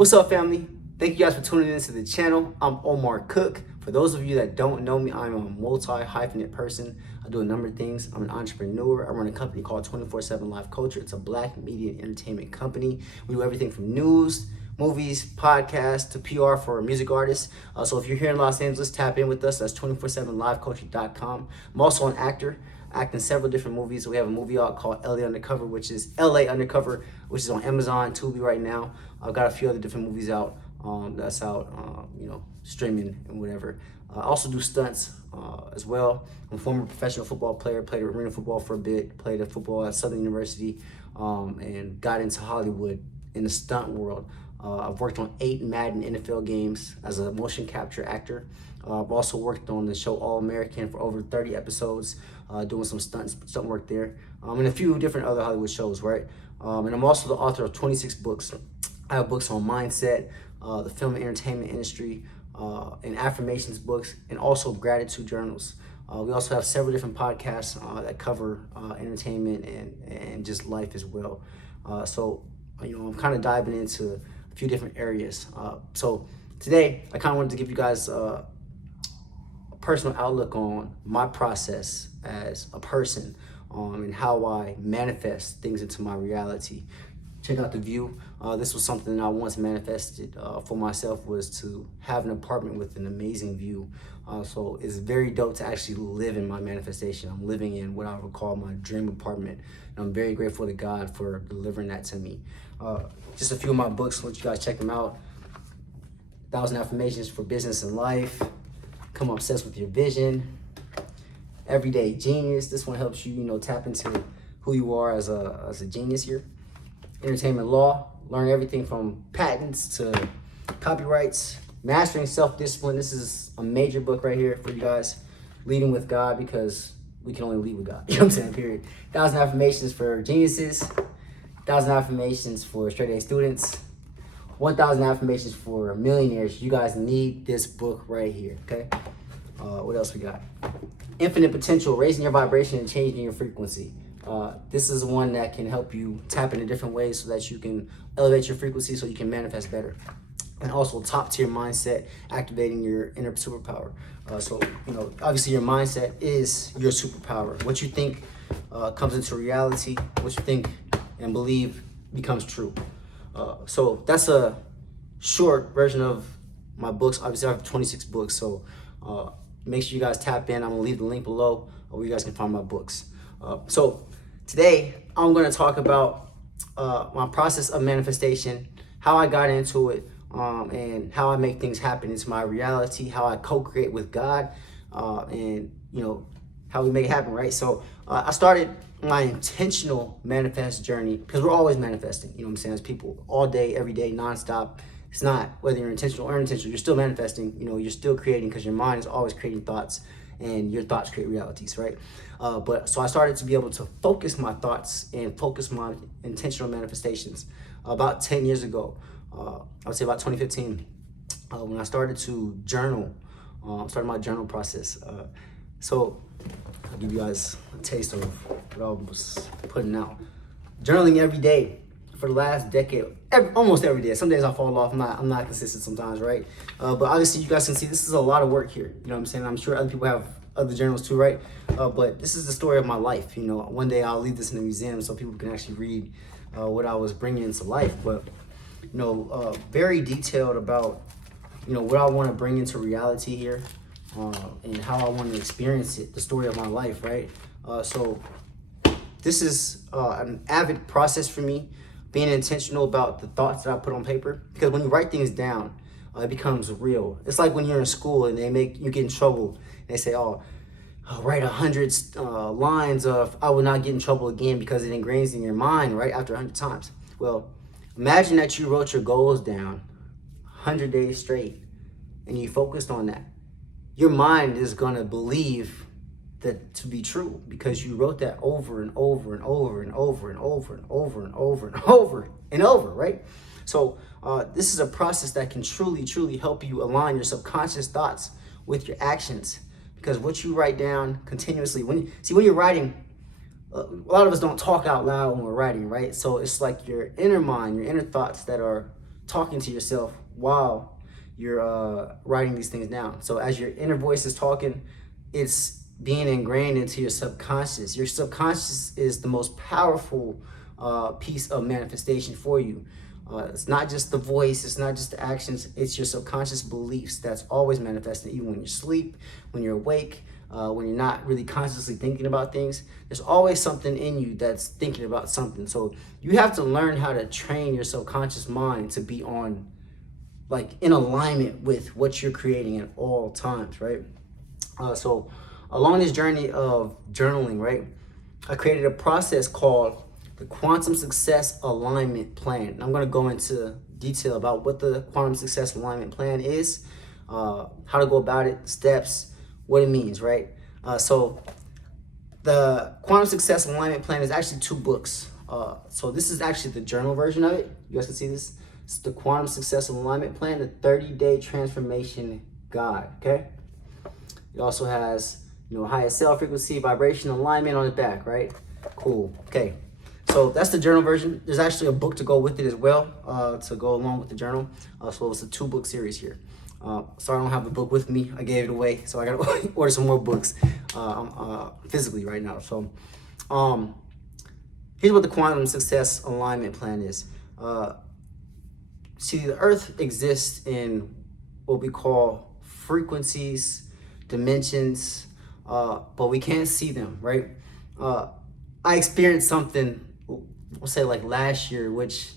What's up, family? Thank you guys for tuning into the channel. I'm Omar Cook. For those of you that don't know me, I'm a multi-hyphenate person. I do a number of things. I'm an entrepreneur. I run a company called 24/7 Live Culture. It's a Black media and entertainment company. We do everything from news, movies, podcasts, to PR for music artists. So if you're here in Los Angeles, tap in with us. That's 247liveculture.com. I'm also an actor. I act in several different movies. We have a movie out called LA Undercover, which is which is on Amazon, Tubi right now. I've got a few other different movies out that's out, streaming and whatever. I also do stunts as well. I'm a former professional football player, played arena football for a bit, played football at Southern University, and got into Hollywood in the stunt world. I've worked on 8 Madden NFL games as a motion capture actor. I've also worked on the show All American for over 30 episodes, doing some stunt work there, and a few different other Hollywood shows, right? And I'm also the author of 26 books. I have books on mindset, the film and entertainment industry, and affirmations books, and also gratitude journals. We also have several different podcasts that cover entertainment and just life as well. So I'm kind of diving into a few different areas. So today, I kind of wanted to give you guys a personal outlook on my process as a person, and how I manifest things into my reality. Check out the view. This was something that I once manifested for myself, was to have an apartment with an amazing view. So it's very dope to actually live in my manifestation. I'm living in what I would call my dream apartment. And I'm very grateful to God for delivering that to me. Just a few of my books, let you guys check them out. 1,000 Affirmations for Business and Life. Become Obsessed with Your Vision. Everyday Genius. This one helps you, tap into who you are as a genius here. Entertainment Law. Learn everything from patents to copyrights. Mastering Self-Discipline. This is a major book right here for you guys. Leading with God, because we can only lead with God. You know what I'm saying? Period. 1,000 Affirmations for Geniuses. 1,000 Affirmations for Straight A students. 1,000 Affirmations for Millionaires. You guys need this book right here, okay? What else we got? Infinite Potential, Raising Your Vibration and Changing Your Frequency. This is one that can help you tap into different ways so that you can elevate your frequency so you can manifest better. And also Top Tier Mindset, Activating Your Inner Superpower. So obviously your mindset is your superpower. What you think comes into reality. What you think and believe becomes true. So that's a short version of my books. Obviously I have 26 books, so make sure you guys tap in. I'm gonna leave the link below where you guys can find my books. So today I'm gonna talk about my process of manifestation, how I got into it, and how I make things happen into my reality, how I co-create with God, and how we make it happen, right? So I started my intentional manifest journey, because we're always manifesting, what I'm saying, as people, all day, every day, nonstop. It's not whether you're intentional or unintentional, you're still manifesting, you're still creating, because your mind is always creating thoughts, and your thoughts create realities, right? So I started to be able to focus my thoughts and focus my intentional manifestations about 10 years ago. I would say about 2015, when I started to journal, started my journal process. So I'll give you guys a taste of what I was putting out. Journaling every day for the last decade, almost every day. Some days I fall off. I'm not consistent sometimes, right? But obviously you guys can see this is a lot of work here. You know what I'm saying? I'm sure other people have other journals too, right? But this is the story of my life. One day I'll leave this in a museum so people can actually read what I was bringing into life. But very detailed about what I want to bring into reality here, and how I want to experience it, the story of my life, right? So this is an avid process for me, being intentional about the thoughts that I put on paper, because when you write things down, it becomes real. It's like when you're in school and they make you get in trouble. They say, write 100 lines of "I will not get in trouble again," because it ingrains in your mind right after 100 times. Well, imagine that you wrote your goals down 100 days straight and you focused on that. Your mind is gonna believe that to be true, because you wrote that over and over and over and over and over and over and over and over and over, right? So this is a process that can truly, truly help you align your subconscious thoughts with your actions, because what you write down continuously, when you're writing, a lot of us don't talk out loud when we're writing, right? So it's like your inner mind, your inner thoughts that are talking to yourself while you're writing these things down. So as your inner voice is talking, it's being ingrained into your subconscious. Your subconscious is the most powerful piece of manifestation for you. It's not just the voice, it's not just the actions, it's your subconscious beliefs that's always manifesting, even when you sleep, when you're awake, when you're not really consciously thinking about things. There's always something in you that's thinking about something. So you have to learn how to train your subconscious mind to be on, like, in alignment with what you're creating at all times, right? So along this journey of journaling, right, I created a process called the Quantum Success Alignment Plan. I'm going to go into detail about what the Quantum Success Alignment Plan is, how to go about it, steps, what it means, right? So the Quantum Success Alignment Plan is actually 2 books. So this is actually the journal version of it. You guys can see this. It's the Quantum Success Alignment Plan, the 30-day transformation guide, okay? It also has, highest cell frequency, vibration, alignment on the back, right? Cool, okay. So that's the journal version. There's actually a book to go with it as well, to go along with the journal. So it's a 2-book series here. Sorry I don't have the book with me. I gave it away, so I gotta order some more books physically right now. So here's what the Quantum Success Alignment Plan is. See, the Earth exists in what we call frequencies, dimensions, but we can't see them, right? I experienced something, I'll say like last year, which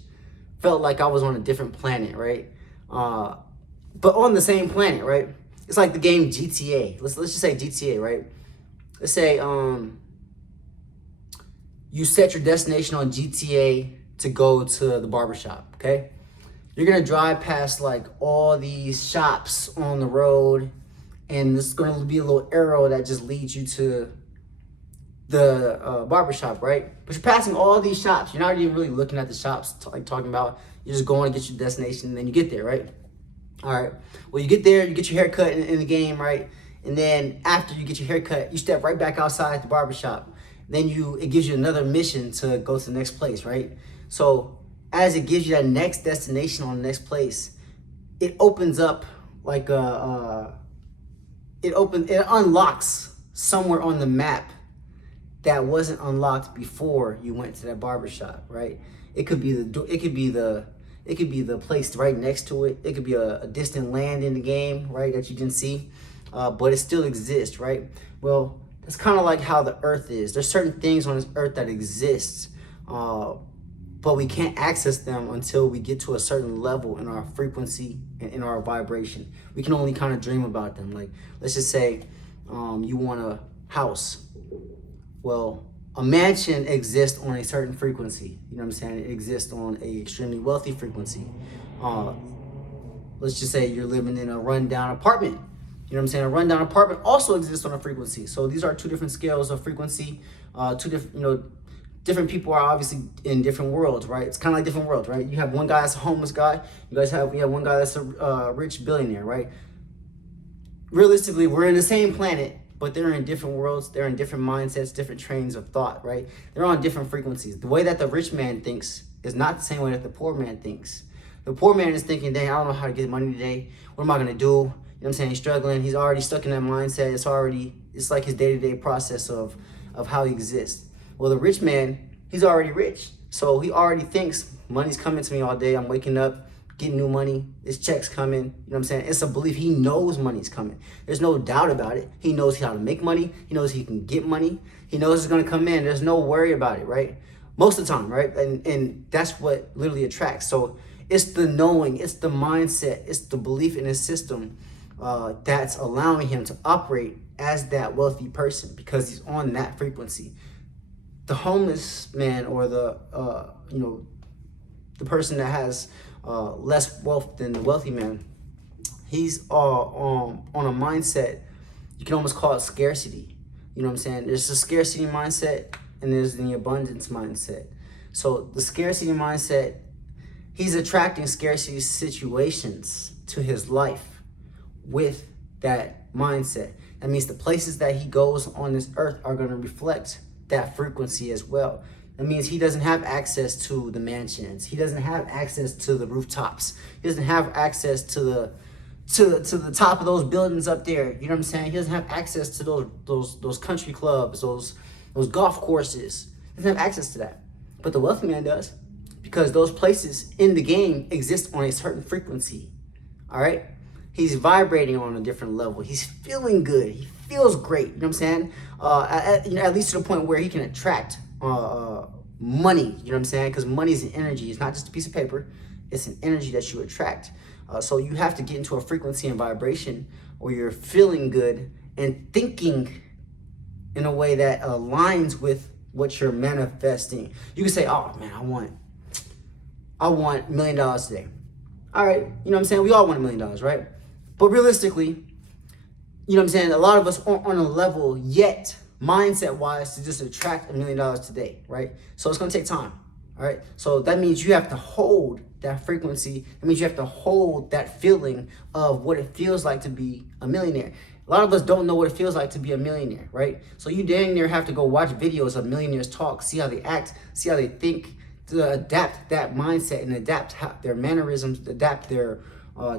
felt like I was on a different planet, right? But on the same planet, right? It's like the game GTA. Let's just say GTA, right? Let's say you set your destination on GTA to go to the barbershop, okay? You're gonna drive past like all these shops on the road, and there's gonna be a little arrow that just leads you to the barbershop, right? But you're passing all these shops. You're not even really looking at the shops, like talking about, you're just going to get your destination, and then you get there, right? All right. Well, you get there, you get your hair cut in the game, right? And then after you get your hair cut, you step right back outside the barbershop. Then it gives you another mission to go to the next place, right? So as it gives you that next destination on the next place, it opens up like it unlocks somewhere on the map that wasn't unlocked before you went to that barbershop, right? It could be the place right next to it. It could be a distant land in the game, right, that you didn't see, but it still exists, right? Well, that's kind of like how the Earth is. There's certain things on this Earth that exist, but we can't access them until we get to a certain level in our frequency and in our vibration. We can only kind of dream about them. Like, let's just say you want a house. Well, a mansion exists on a certain frequency. You know what I'm saying? It exists on a extremely wealthy frequency. Let's just say you're living in a rundown apartment. You know what I'm saying? A rundown apartment also exists on a frequency. So these are 2 different scales of frequency. 2 different, different people are obviously in different worlds, right? It's kind of like different worlds, right? You have one guy that's a homeless guy. We have one guy that's a rich billionaire, right? Realistically, we're in the same planet, but they're in different worlds. They're in different mindsets, different trains of thought, right? They're on different frequencies. The way that the rich man thinks is not the same way that the poor man thinks. The poor man is thinking, dang, I don't know how to get money today. What am I gonna do? You know what I'm saying? He's struggling. He's already stuck in that mindset. It's like his day-to-day process of how he exists. Well, the rich man, he's already rich. So he already thinks money's coming to me all day. I'm waking up, getting new money. This check's coming. You know what I'm saying? It's a belief. He knows money's coming. There's no doubt about it. He knows how to make money. He knows he can get money. He knows it's going to come in. There's no worry about it, right? Most of the time, right? And that's what literally attracts. So it's the knowing, it's the mindset, it's the belief in his system that's allowing him to operate as that wealthy person because he's on that frequency. The homeless man or the person that has less wealth than the wealthy man, he's on a mindset, you can almost call it scarcity. You know what I'm saying? There's a scarcity mindset and there's the abundance mindset. So the scarcity mindset, he's attracting scarcity situations to his life with that mindset. That means the places that he goes on this earth are going to reflect that frequency as well. That means he doesn't have access to the mansions. He doesn't have access to the rooftops. He doesn't have access to the top of those buildings up there. You know what I'm saying? He doesn't have access to those country clubs, those golf courses. He doesn't have access to that. But the wealthy man does, because those places in the game exist on a certain frequency. All right? He's vibrating on a different level. He's feeling good. He feels great. You know what I'm saying? At least to the point where he can attract money. You know what I'm saying? Because money is an energy. It's not just a piece of paper. It's an energy that you attract. So you have to get into a frequency and vibration where you're feeling good and thinking in a way that aligns with what you're manifesting. You can say, oh man, I want $1 million today. All right, you know what I'm saying? We all want $1 million, right? But realistically, you know what I'm saying? A lot of us aren't on a level yet, mindset-wise, to just attract $1 million today, right? So it's gonna take time, all right? So that means you have to hold that frequency. That means you have to hold that feeling of what it feels like to be a millionaire. A lot of us don't know what it feels like to be a millionaire, right? So you dang near have to go watch videos of millionaires talk, see how they act, see how they think, to adapt that mindset and adapt their mannerisms, adapt their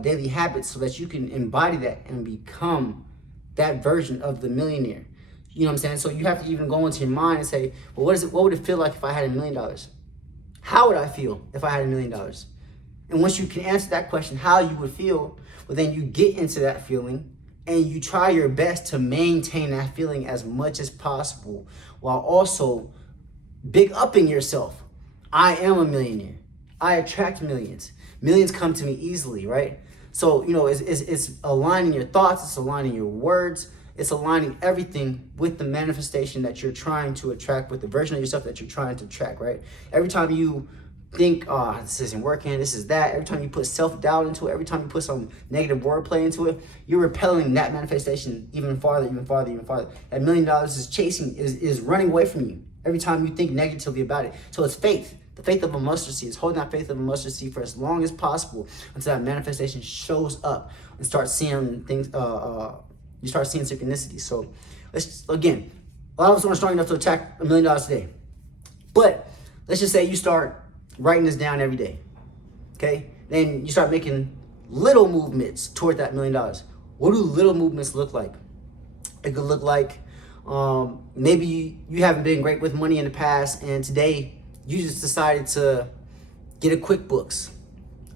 daily habits, so that you can embody that and become that version of the millionaire. You know what I'm saying? So you have to even go into your mind and say, well, what would it feel like if I had $1 million? How would I feel if I had $1 million? And once you can answer that question, how you would feel, well, then you get into that feeling and you try your best to maintain that feeling as much as possible, while also big upping yourself. I am a millionaire. I attract millions. Millions come to me easily, right? So, it's aligning your thoughts, it's aligning your words, it's aligning everything with the manifestation that you're trying to attract, with the version of yourself that you're trying to attract, right? Every time you think, oh, this isn't working, this is that, every time you put self-doubt into it, every time you put some negative wordplay into it, you're repelling that manifestation even farther, even farther, even farther. That $1 million is running away from you every time you think negatively about it. So it's faith. The faith of a mustard seed is holding that faith of a mustard seed for as long as possible until that manifestation shows up and start seeing things. You start seeing synchronicities. So again, a lot of us aren't strong enough to attack $1 million today. But let's just say you start writing this down every day. Okay? Then you start making little movements toward that $1 million. What do little movements look like? It could look like maybe you haven't been great with money in the past, and today you just decided to get a QuickBooks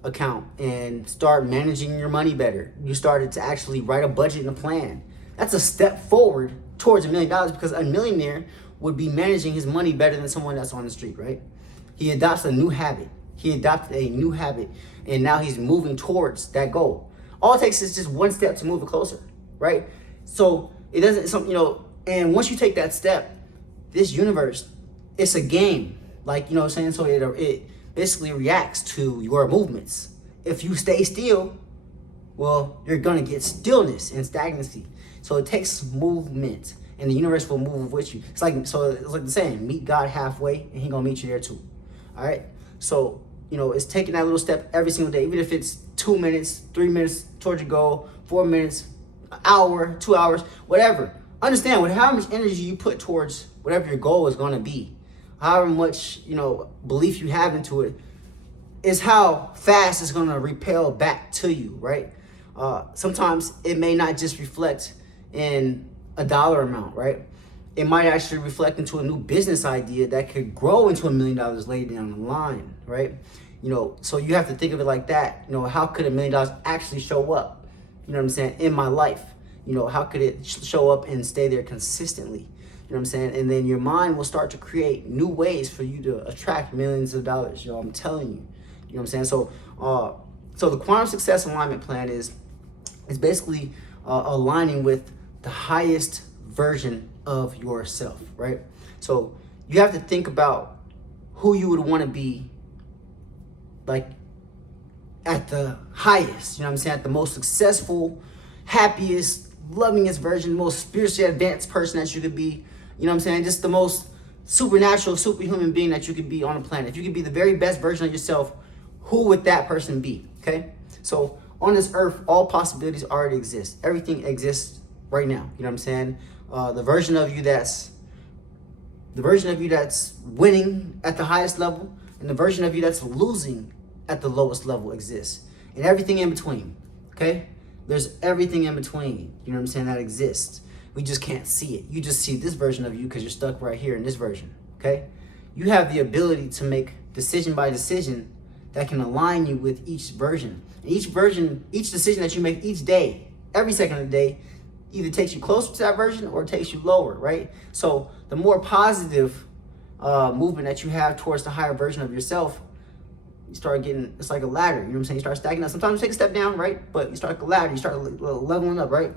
account and start managing your money better. You started to actually write a budget and a plan. That's a step forward towards $1 million, because a millionaire would be managing his money better than someone that's on the street, right? He adopts a new habit. He adopted a new habit, and now he's moving towards that goal. All it takes is just one step to move it closer, right? So it doesn't, and once you take that step, this universe, it's a game. Like, what I'm saying? So it basically reacts to your movements. If you stay still, well, you're going to get stillness and stagnancy. So it takes movement, and the universe will move with you. It's like the saying, meet God halfway, and he going to meet you there too. All right? So, it's taking that little step every single day, even if it's 2 minutes, 3 minutes towards your goal, 4 minutes, an hour, 2 hours, whatever. Understand, with how much energy you put towards whatever your goal is going to be, however much, belief you have into it, is how fast it's going to repel back to you, right? Sometimes it may not just reflect in a dollar amount, right? It might actually reflect into a new business idea that could grow into $1 million later down the line, right? So you have to think of it like that. How could $1 million actually show up? You know what I'm saying? In my life, how could it show up and stay there consistently? You know what I'm saying? And then your mind will start to create new ways for you to attract millions of dollars. I'm telling you. You know what I'm saying? So the quantum success alignment plan is basically aligning with the highest version of yourself, right? So you have to think about who you would want to be, like, at the highest, at the most successful, happiest, lovingest version, most spiritually advanced person that you could be. Just the most supernatural, superhuman being that you could be on the planet. If you could be the very best version of yourself, who would that person be? Okay? So on this earth, all possibilities already exist. Everything exists right now. The version of you that's the version of you that's winning at the highest level, and the version of you that's losing at the lowest level exists. And everything in between, okay? There's everything in between, you know what I'm saying, that exists. We just can't see it. You just see this version of you because you're stuck right here in this version, okay? You have the ability to make decision by decision that can align you with each version. And each decision that you make each day, every second of the day, either takes you closer to that version or it takes you lower, right? So the more positive movement that you have towards the higher version of yourself, you start getting, it's like a ladder, you know what I'm saying? You start stacking up. Sometimes you take a step down, right? But you start like a ladder, you start leveling up, right?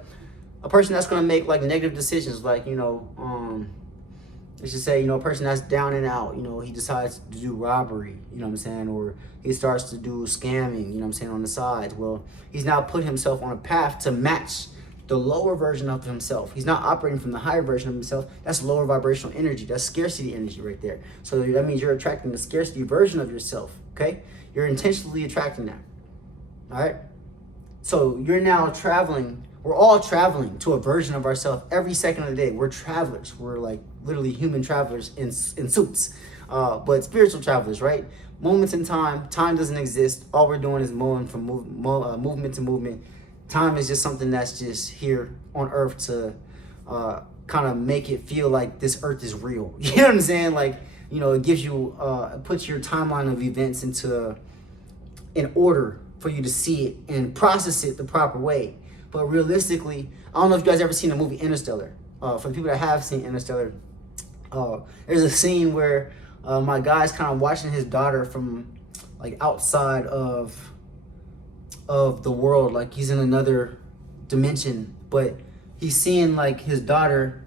A person that's gonna make like negative decisions, like, let's just say, a person that's down and out, he decides to do robbery, you know what I'm saying? Or he starts to do scamming, you know what I'm saying, on the sides. Well, he's now put himself on a path to match the lower version of himself. He's not operating from the higher version of himself. That's lower vibrational energy. That's scarcity energy right there. So that means you're attracting the scarcity version of yourself, okay? You're intentionally attracting that, all right? So you're now traveling. We're all traveling to a version of ourselves every second of the day. We're travelers. We're like literally human travelers in suits, but spiritual travelers, right? Moments in time. Time doesn't exist. All we're doing is moving from movement to movement. Time is just something that's just here on Earth to kind of make it feel like this Earth is real. You know what I'm saying? Like, it gives you, puts your timeline of events in order for you to see it and process it the proper way. But realistically, I don't know if you guys ever seen the movie Interstellar. For the people that have seen Interstellar, there's a scene where my guy's kind of watching his daughter from like outside of the world, like he's in another dimension, but he's seeing like his daughter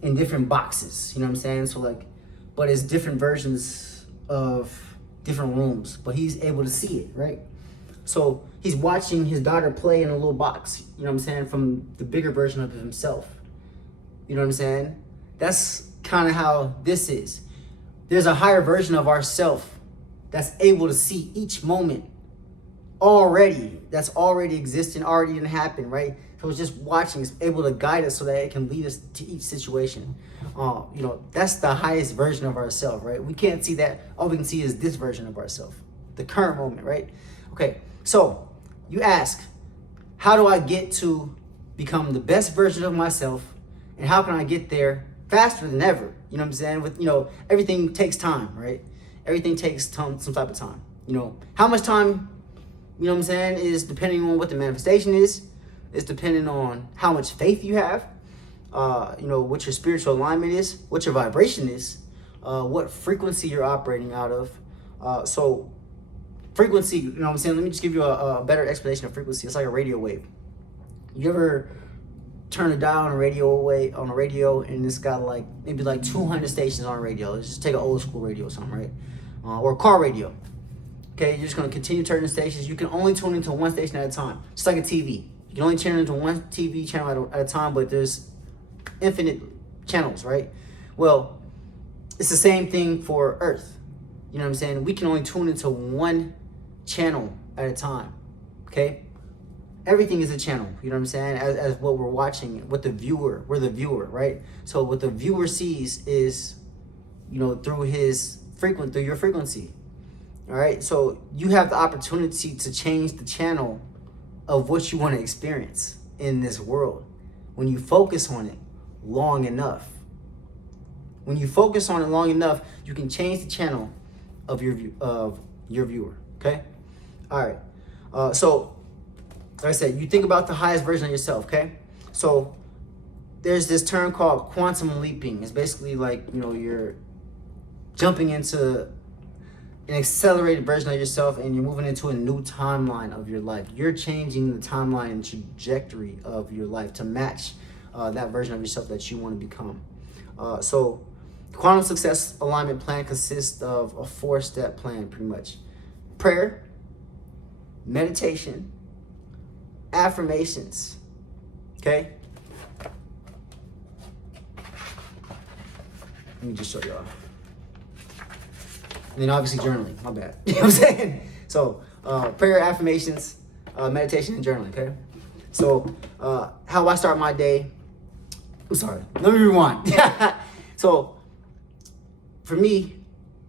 in different boxes, you know what I'm saying? So like, but it's different versions of different rooms, but he's able to see it, right? So he's watching his daughter play in a little box, you know what I'm saying, from the bigger version of himself. You know what I'm saying? That's kind of how this is. There's a higher version of ourself that's able to see each moment already, that's already existing, already didn't happen, right? So it's just watching, it's able to guide us so that it can lead us to each situation. That's the highest version of ourselves, right? We can't see that. All we can see is this version of ourselves, the current moment, right? Okay, so you ask, how do I get to become the best version of myself, and how can I get there faster than ever? You know what I'm saying? With everything takes time, right? Everything takes some type of time. How much time, you know what I'm saying, is depending on what the manifestation is. It's depending on how much faith you have, what your spiritual alignment is, what your vibration is, what frequency you're operating out of. So frequency, you know what I'm saying? Let me just give you a better explanation of frequency. It's like a radio wave. You ever turn a dial on a radio and it's got like maybe like 200 stations on a radio. Let's just take an old school radio or something, right? Or a car radio. Okay, you're just gonna continue turning stations. You can only tune into one station at a time. Just like a TV. You can only tune into one TV channel at a time, but there's infinite channels, right? Well, it's the same thing for Earth. You know what I'm saying? We can only tune into one channel at a time, okay? Everything is a channel, you know what I'm saying? As what we're watching, we're the viewer, right? So what the viewer sees is, through your frequency, all right? So you have the opportunity to change the channel of what you want to experience in this world when you focus on it long enough. When you focus on it long enough, you can change the channel of your viewer, okay? All right, so like I said, you think about the highest version of yourself, okay? So there's this term called quantum leaping. It's basically like, you're jumping into an accelerated version of yourself and you're moving into a new timeline of your life. You're changing the timeline and trajectory of your life to match that version of yourself that you want to become. So quantum success alignment plan consists of a 4-step plan, pretty much. Prayer, meditation, affirmations, okay? Let me just show y'all. And then obviously journaling, my bad. You know what I'm saying? So prayer, affirmations, meditation, and journaling, okay? So how I start my day, I'm sorry, let me rewind. So for me,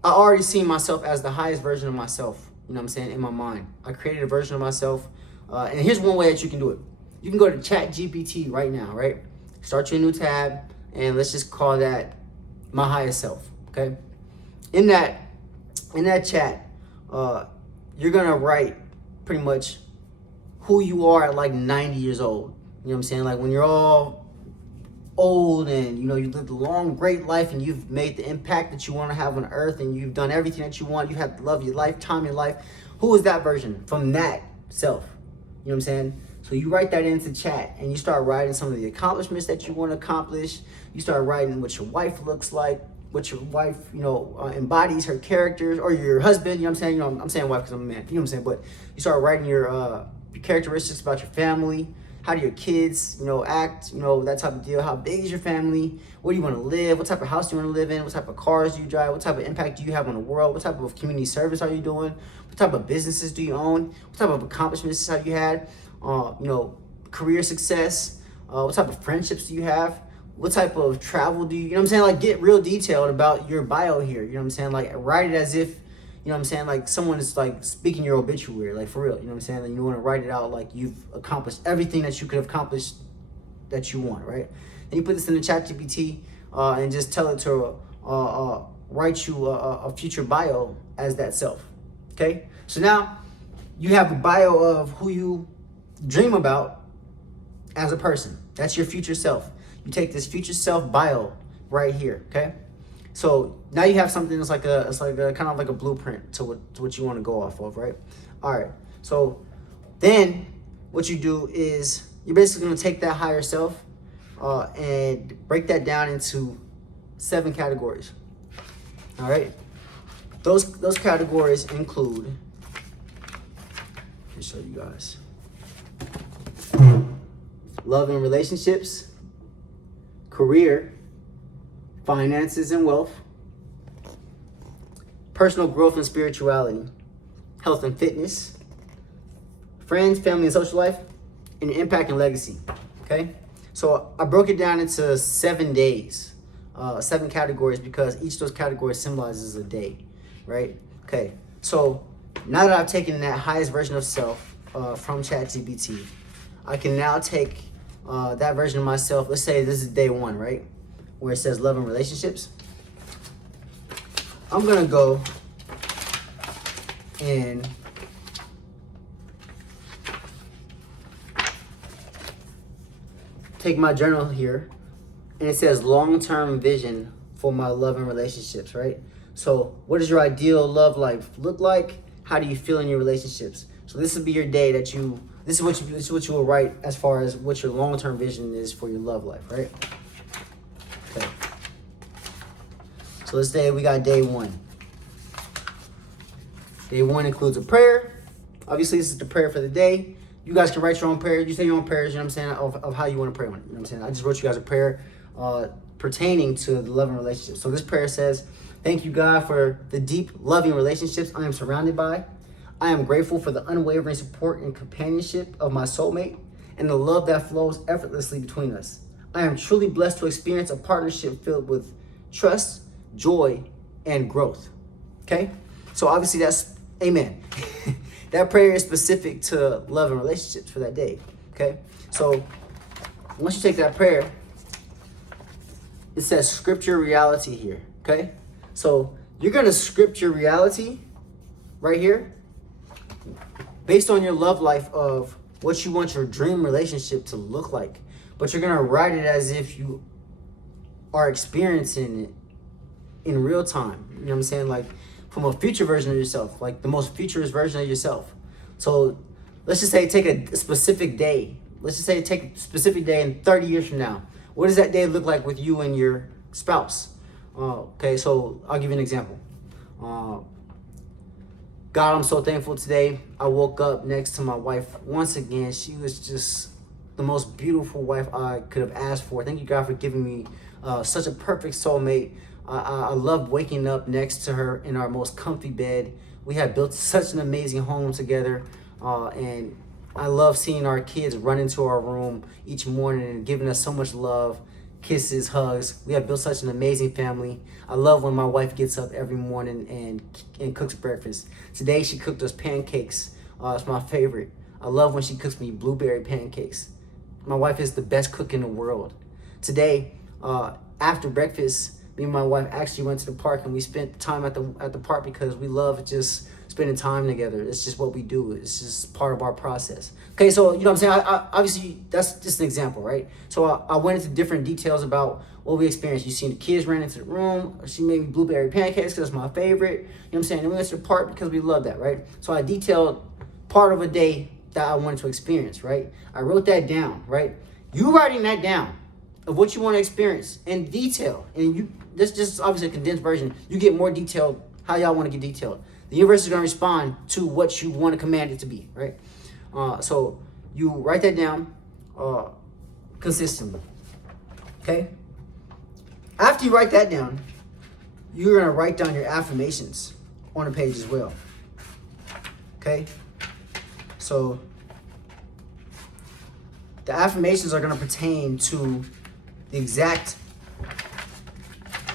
I already seen myself as the highest version of myself, you know what I'm saying, in my mind. I created a version of myself. And here's one way that you can do it. You can go to ChatGPT right now, right? Start your new tab, and let's just call that my highest self, okay? In that chat, you're gonna write pretty much who you are at like 90 years old. You know what I'm saying? Like when you're all old and you lived a long, great life and you've made the impact that you want to have on earth and you've done everything that you want, you have the love of your lifetime, your life. Who is that version from that self? You know what I'm saying? So you write that into chat and you start writing some of the accomplishments that you want to accomplish. You start writing what your wife looks like, what your wife, embodies her characters, or your husband, you know what I'm saying? I'm saying wife because I'm a man, you know what I'm saying? But you start writing your characteristics about your family. How do your kids, act, that type of deal. How big is your family? Where do you want to live? What type of house do you want to live in? What type of cars do you drive? What type of impact do you have on the world? What type of community service are you doing? What type of businesses do you own? What type of accomplishments have you had? Career success. What type of friendships do you have? What type of travel do you know what I'm saying? Like, get real detailed about your bio here. You know what I'm saying? Like, write it as if, you know what I'm saying, like someone is like speaking your obituary, like for real, you know what I'm saying? Like you want to write it out like you've accomplished everything that you could have accomplished that you want, right? And you put this in the ChatGPT and just tell it to write you a future bio as that self, okay? So now you have a bio of who you dream about as a person. That's your future self. You take this future self bio right here, okay? So now you have something that's like a kind of like a blueprint to what you want to go off of, right? All right. So then what you do is you're basically going to take that higher self and break that down into 7 categories. All right. Those categories include, let me show you guys. Love and relationships, career, finances and wealth, personal growth and spirituality, health and fitness, friends, family and social life, and impact and legacy, okay? So I broke it down into 7 days, 7 categories, because each of those categories symbolizes a day, right? Okay, so now that I've taken that highest version of self from ChatGPT, I can now take that version of myself. Let's say this is day 1, right? Where it says love and relationships. I'm gonna go and take my journal here, and it says long-term vision for my love and relationships, right? So what does your ideal love life look like? How do you feel in your relationships? So this will be your day that this is what you will write as far as what your long-term vision is for your love life, right? Okay. So let's say we got day 1. Day 1 includes a prayer. Obviously, this is the prayer for the day. You guys can write your own prayer. You say your own prayers, you know what I'm saying, of how you want to pray on it. You know what I'm saying? I just wrote you guys a prayer pertaining to the love and relationships. So this prayer says, thank you, God, for the deep, loving relationships I am surrounded by. I am grateful for the unwavering support and companionship of my soulmate and the love that flows effortlessly between us. I am truly blessed to experience a partnership filled with trust, joy, and growth. Okay? So obviously that's amen. That prayer is specific to love and relationships for that day. Okay? So once you take that prayer, it says script your reality here. Okay? So you're going to script your reality right here based on your love life of what you want your dream relationship to look like. But you're going to write it as if you are experiencing it in real time. You know what I'm saying? Like from a future version of yourself, like the most futurist version of yourself. So let's just say take a specific day. Let's just say take a specific day in 30 years from now. What does that day look like with you and your spouse? Okay, so I'll give you an example. God, I'm so thankful today. I woke up next to my wife once again. She was just the most beautiful wife I could have asked for. Thank you, God, for giving me such a perfect soulmate. I love waking up next to her in our most comfy bed. We have built such an amazing home together. And I love seeing our kids run into our room each morning and giving us so much love. kisses, hugs. We have built such an amazing family. I love when my wife gets up every morning and cooks breakfast. Today she cooked us pancakes. It's my favorite. I love when she cooks me blueberry pancakes. My wife is the best cook in the world. Today, after breakfast, me and my wife actually went to the park and we spent time at the park because we love just spending time together. It's just what we do. It's just part of our process. Okay, so you know what I'm saying? I obviously, that's just an example, right? So I went into different details about what we experienced. You seen the kids ran into the room. She made me blueberry pancakes because it's my favorite. You know what I'm saying? And we went to the park because we love that, right? So I detailed part of a day that I wanted to experience, right? I wrote that down, right? You writing that down of what you want to experience in detail. And this just obviously a condensed version. You get more detailed how y'all want to get detailed. The universe is going to respond to what you want to command it to be, right? So you write that down consistently, okay? After you write that down, you're going to write down your affirmations on the page as well, okay? So the affirmations are going to pertain to the exact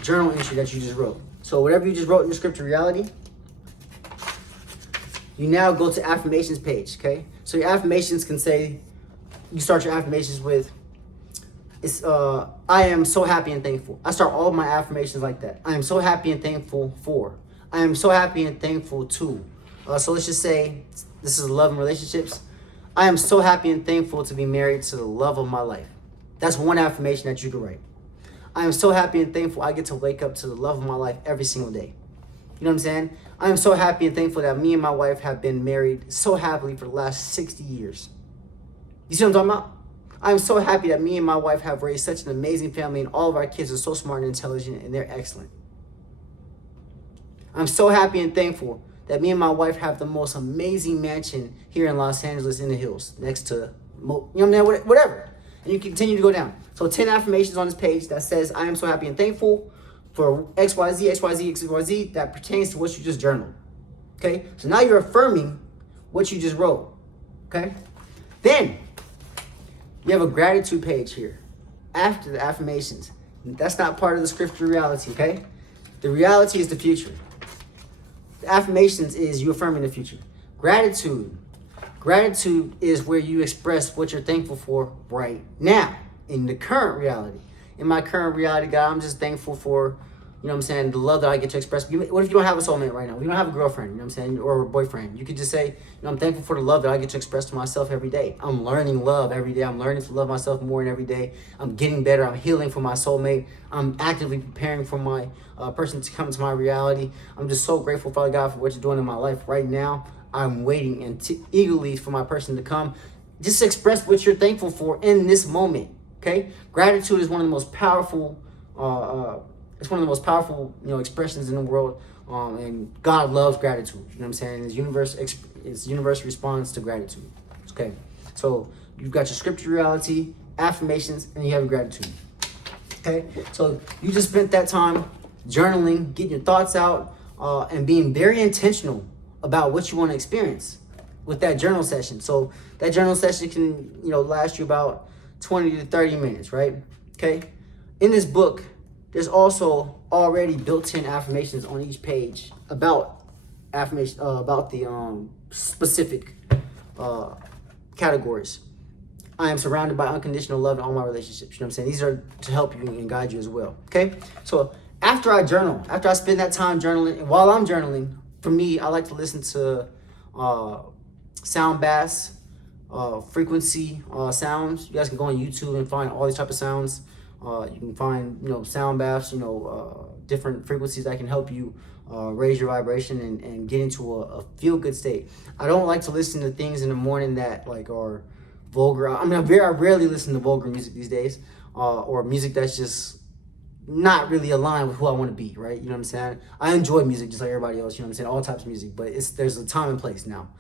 journal entry that you just wrote. So whatever you just wrote in your scripture reality, you now go to affirmations page, okay? So your affirmations can say, you start your affirmations with, I am so happy and thankful. I start all of my affirmations like that. I am so happy and thankful for. I am so happy and thankful to. So let's just say, this is love and relationships. I am so happy and thankful to be married to the love of my life. That's one affirmation that you can write. I am so happy and thankful I get to wake up to the love of my life every single day. You know what I'm saying? I am so happy and thankful that me and my wife have been married so happily for the last 60 years. You see what I'm talking about? I am so happy that me and my wife have raised such an amazing family and all of our kids are so smart and intelligent and they're excellent. I'm so happy and thankful that me and my wife have the most amazing mansion here in Los Angeles in the hills next to, you know what I mean? Whatever. And you continue to go down. So 10 affirmations on this page that says, I am so happy and thankful for XYZ, XYZ, XYZ that pertains to what you just journaled. Okay? So now you're affirming what you just wrote. Okay? Then you have a gratitude page here after the affirmations. That's not part of the scripture reality, okay? The reality is the future. The affirmations is you affirming the future. Gratitude. Gratitude is where you express what you're thankful for right now in the current reality. In my current reality, God, I'm just thankful for, you know what I'm saying, the love that I get to express. What if you don't have a soulmate right now? You don't have a girlfriend, you know what I'm saying, or a boyfriend. You could just say, you know, I'm thankful for the love that I get to express to myself every day. I'm learning love every day. I'm learning to love myself more and every day. I'm getting better. I'm healing for my soulmate. I'm actively preparing for my person to come into my reality. I'm just so grateful, Father God, for what you're doing in my life right now. I'm waiting and eagerly for my person to come. Just express what you're thankful for in this moment, okay? Gratitude is one of the most powerful it's one of the most powerful, you know, expressions in the world, and God loves gratitude. You know what I'm saying? His universe responds to gratitude. Okay, so you've got your scripture reality, affirmations, and you have gratitude. Okay, so you just spent that time journaling, getting your thoughts out, and being very intentional about what you want to experience with that journal session. So that journal session can, you know, last you about 20 to 30 minutes, right? Okay, in this book, there's also already built-in affirmations on each page about affirmation, about the specific categories. I am surrounded by unconditional love in all my relationships. You know what I'm saying? These are to help you and guide you as well. Okay? So after I journal, after I spend that time journaling, and while I'm journaling, for me, I like to listen to sound baths, frequency sounds. You guys can go on YouTube and find all these type of sounds. You can find, you know, sound baths, you know, different frequencies that can help you raise your vibration and get into a feel-good state. I don't like to listen to things in the morning that like are vulgar. I mean, I rarely listen to vulgar music these days, or music that's just not really aligned with who I want to be, right? You know what I'm saying? I enjoy music just like everybody else, you know what I'm saying? All types of music, but there's a time and place now.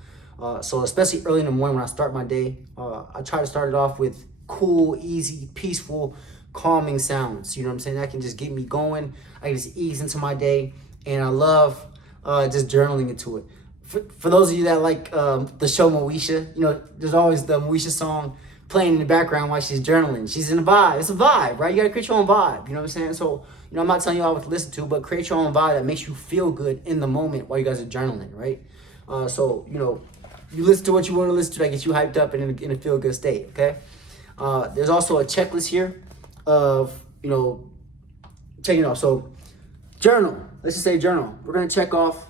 So especially early in the morning when I start my day, I try to start it off with cool, easy, peaceful, calming sounds. You know what I'm saying? That can just get me going. I can just ease into my day, and I love just journaling into it. For those of you that like the show Moesha, you know, there's always the Moesha song, playing in the background while she's journaling. She's in a vibe. It's a vibe, right? You gotta create your own vibe. You know what I'm saying? So, I'm not telling you all what to listen to, but create your own vibe that makes you feel good in the moment while you guys are journaling, right? So, you listen to what you want to listen to that gets you hyped up and in a feel good state, okay? There's also a checklist here of, checking off. So, journal. Let's just say journal. We're gonna check off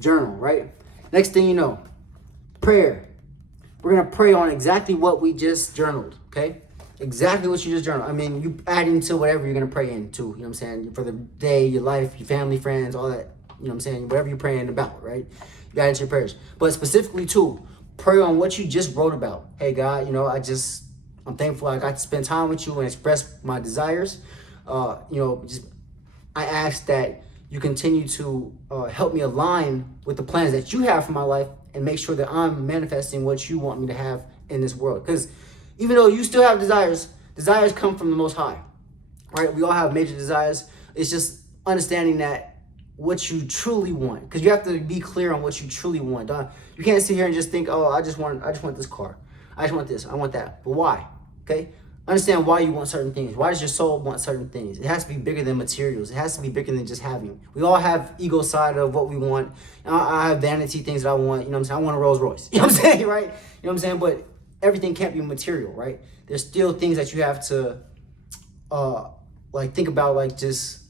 journal, right? Next thing you know, prayer. We're gonna pray on exactly what we just journaled, okay? Exactly what you just journaled. I mean, you add into whatever you're gonna pray into, you know what I'm saying? For the day, your life, your family, friends, all that, you know what I'm saying? Whatever you're praying about, right? You got into your prayers. But specifically too, pray on what you just wrote about. Hey God, I'm thankful I got to spend time with you and express my desires. I ask that you continue to help me align with the plans that you have for my life and make sure that I'm manifesting what you want me to have in this world. Because even though you still have desires, desires come from the Most High, right? We all have major desires. It's just understanding that what you truly want, because you have to be clear on what you truly want. You can't sit here and just think, oh, I just want this car. I just want this. I want that. But why? Okay? Understand why you want certain things. Why does your soul want certain things? It has to be bigger than materials. It has to be bigger than just having. We all have ego side of what we want. I have vanity things that I want. You know what I'm saying? I want a Rolls Royce. You know what I'm saying, right? You know what I'm saying? But everything can't be material, right? There's still things that you have to think about, just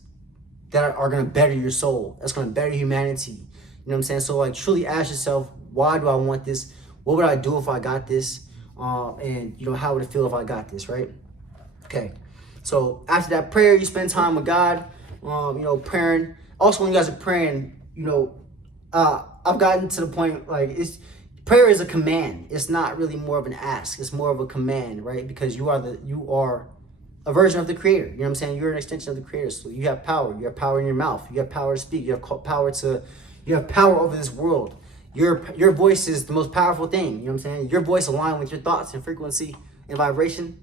that are going to better your soul. That's going to better humanity. You know what I'm saying? So truly ask yourself, why do I want this? What would I do if I got this? And how would it feel if I got this, right? Okay. So after that prayer, you spend time with God, praying. Also, when you guys are praying, I've gotten to the point, prayer is a command. It's not really more of an ask. It's more of a command, right? Because you are a version of the Creator. You know what I'm saying? You're an extension of the Creator. So you have power. You have power in your mouth. You have power to speak. You have power over this world. Your voice is the most powerful thing. You know what I'm saying? Your voice aligned with your thoughts and frequency and vibration.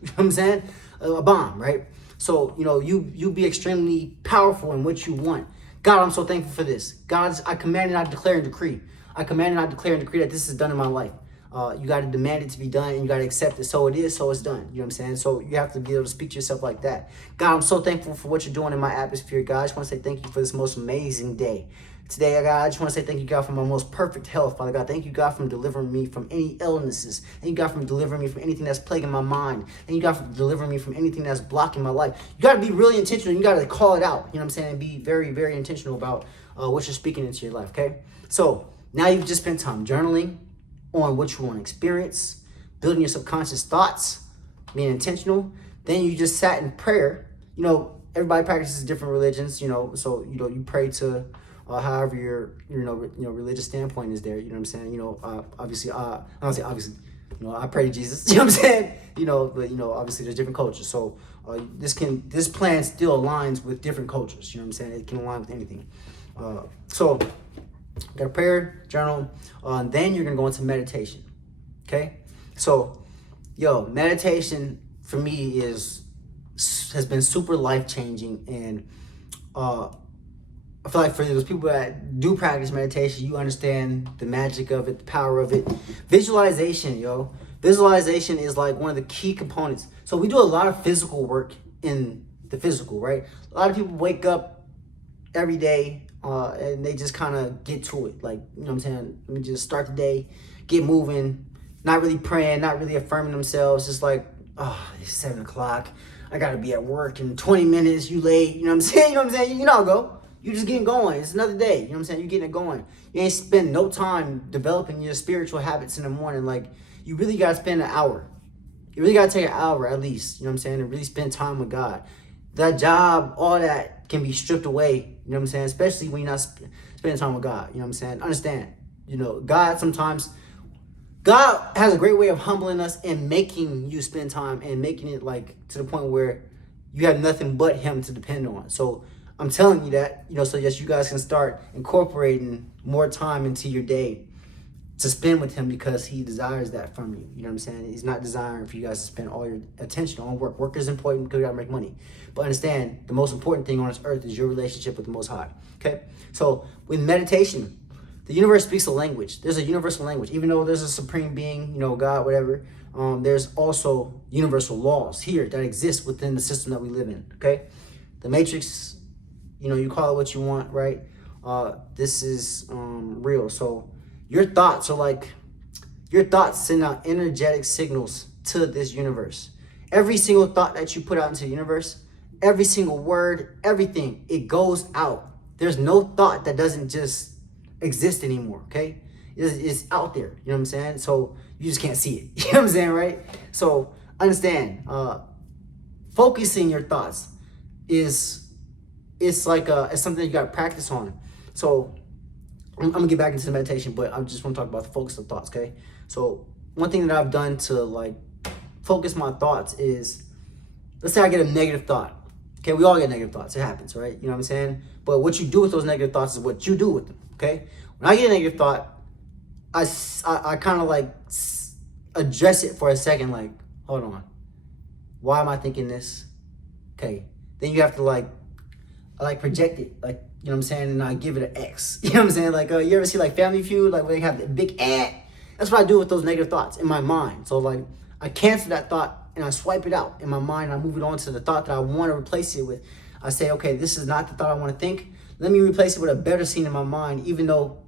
You know what I'm saying? A bomb, right? So, you be extremely powerful in what you want. God, I'm so thankful for this. God, I command and I declare and decree. I command and I declare and decree that this is done in my life. You got to demand it to be done, and you got to accept it. So it is, so it's done. You know what I'm saying? So you have to be able to speak to yourself like that. God, I'm so thankful for what you're doing in my atmosphere. God, I just want to say thank you for this most amazing day. Today, God, I just want to say thank you, God, for my most perfect health, Father God. Thank you, God, for delivering me from any illnesses. Thank you, God, for delivering me from anything that's plaguing my mind. Thank you, God, for delivering me from anything that's blocking my life. You got to be really intentional. You got to call it out, you know what I'm saying, and be very, very intentional about what you're speaking into your life, okay? So now you've just spent time journaling on what you want to experience, building your subconscious thoughts, being intentional. Then you just sat in prayer. Everybody practices different religions, so, you pray to however your religious standpoint is there. You know what I'm saying? Obviously, I don't say obviously, I pray to Jesus. You know what I'm saying? But obviously there's different cultures. So this plan still aligns with different cultures. You know what I'm saying? It can align with anything. So you got a prayer, journal, and then you're gonna go into meditation. Okay? So, meditation for me has been super life-changing, and I feel like for those people that do practice meditation, you understand the magic of it, the power of it. Visualization, Visualization is one of the key components. So we do a lot of physical work in the physical, right? A lot of people wake up every day and they just kind of get to it. You know what I'm saying? Let me just start the day, get moving, not really praying, not really affirming themselves. Just it's 7 o'clock. I got to be at work in 20 minutes. You late. You know what I'm saying? You know what I'm saying? Go. You just getting going. It's another day. You know what I'm saying? You're getting it going. You ain't spend no time developing your spiritual habits in the morning. You really got to spend an hour. You really got to take an hour at least, you know what I'm saying, and really spend time with God. That job, all that can be stripped away, you know what I'm saying, especially when you're not spending time with God, you know what I'm saying. Understand, God has a great way of humbling us and making you spend time and making it to the point where you have nothing but Him to depend on. So I'm telling you that, so yes, you guys can start incorporating more time into your day to spend with Him, because He desires that from you. You know what I'm saying? He's not desiring for you guys to spend all your attention on work. Work is important because you gotta make money. But understand, the most important thing on this earth is your relationship with the Most High. Okay? So with meditation, The universe speaks a language. There's a universal language. Even though there's a supreme being, God, whatever, there's also universal laws here that exist within the system that we live in, okay? The matrix, you call it what you want, right? This is real. So your thoughts send out energetic signals to this universe. Every single thought that you put out into the universe, every single word, everything, it goes out. There's no thought that doesn't just exist anymore, okay? It's out there, you know what I'm saying? So you just can't see it, you know what I'm saying, right? So understand, focusing your thoughts it's something you got to practice on. So I'm gonna get back into the meditation, but I just want to talk about the focus of thoughts, okay? So one thing that I've done to focus my thoughts is, let's say I get a negative thought. Okay, we all get negative thoughts. It happens, right? You know what I'm saying? But what you do with those negative thoughts is what you do with them, okay? When I get a negative thought, I kind of address it for a second, hold on. Why am I thinking this? Okay. Then you have to project it, you know what I'm saying? And I give it an X. You know what I'm saying? You ever see Family Feud, where they have the big That's what I do with those negative thoughts in my mind. So I cancel that thought and I swipe it out in my mind. I move it on to the thought that I want to replace it with. I say, okay, this is not the thought I want to think. Let me replace it with a better scene in my mind, even though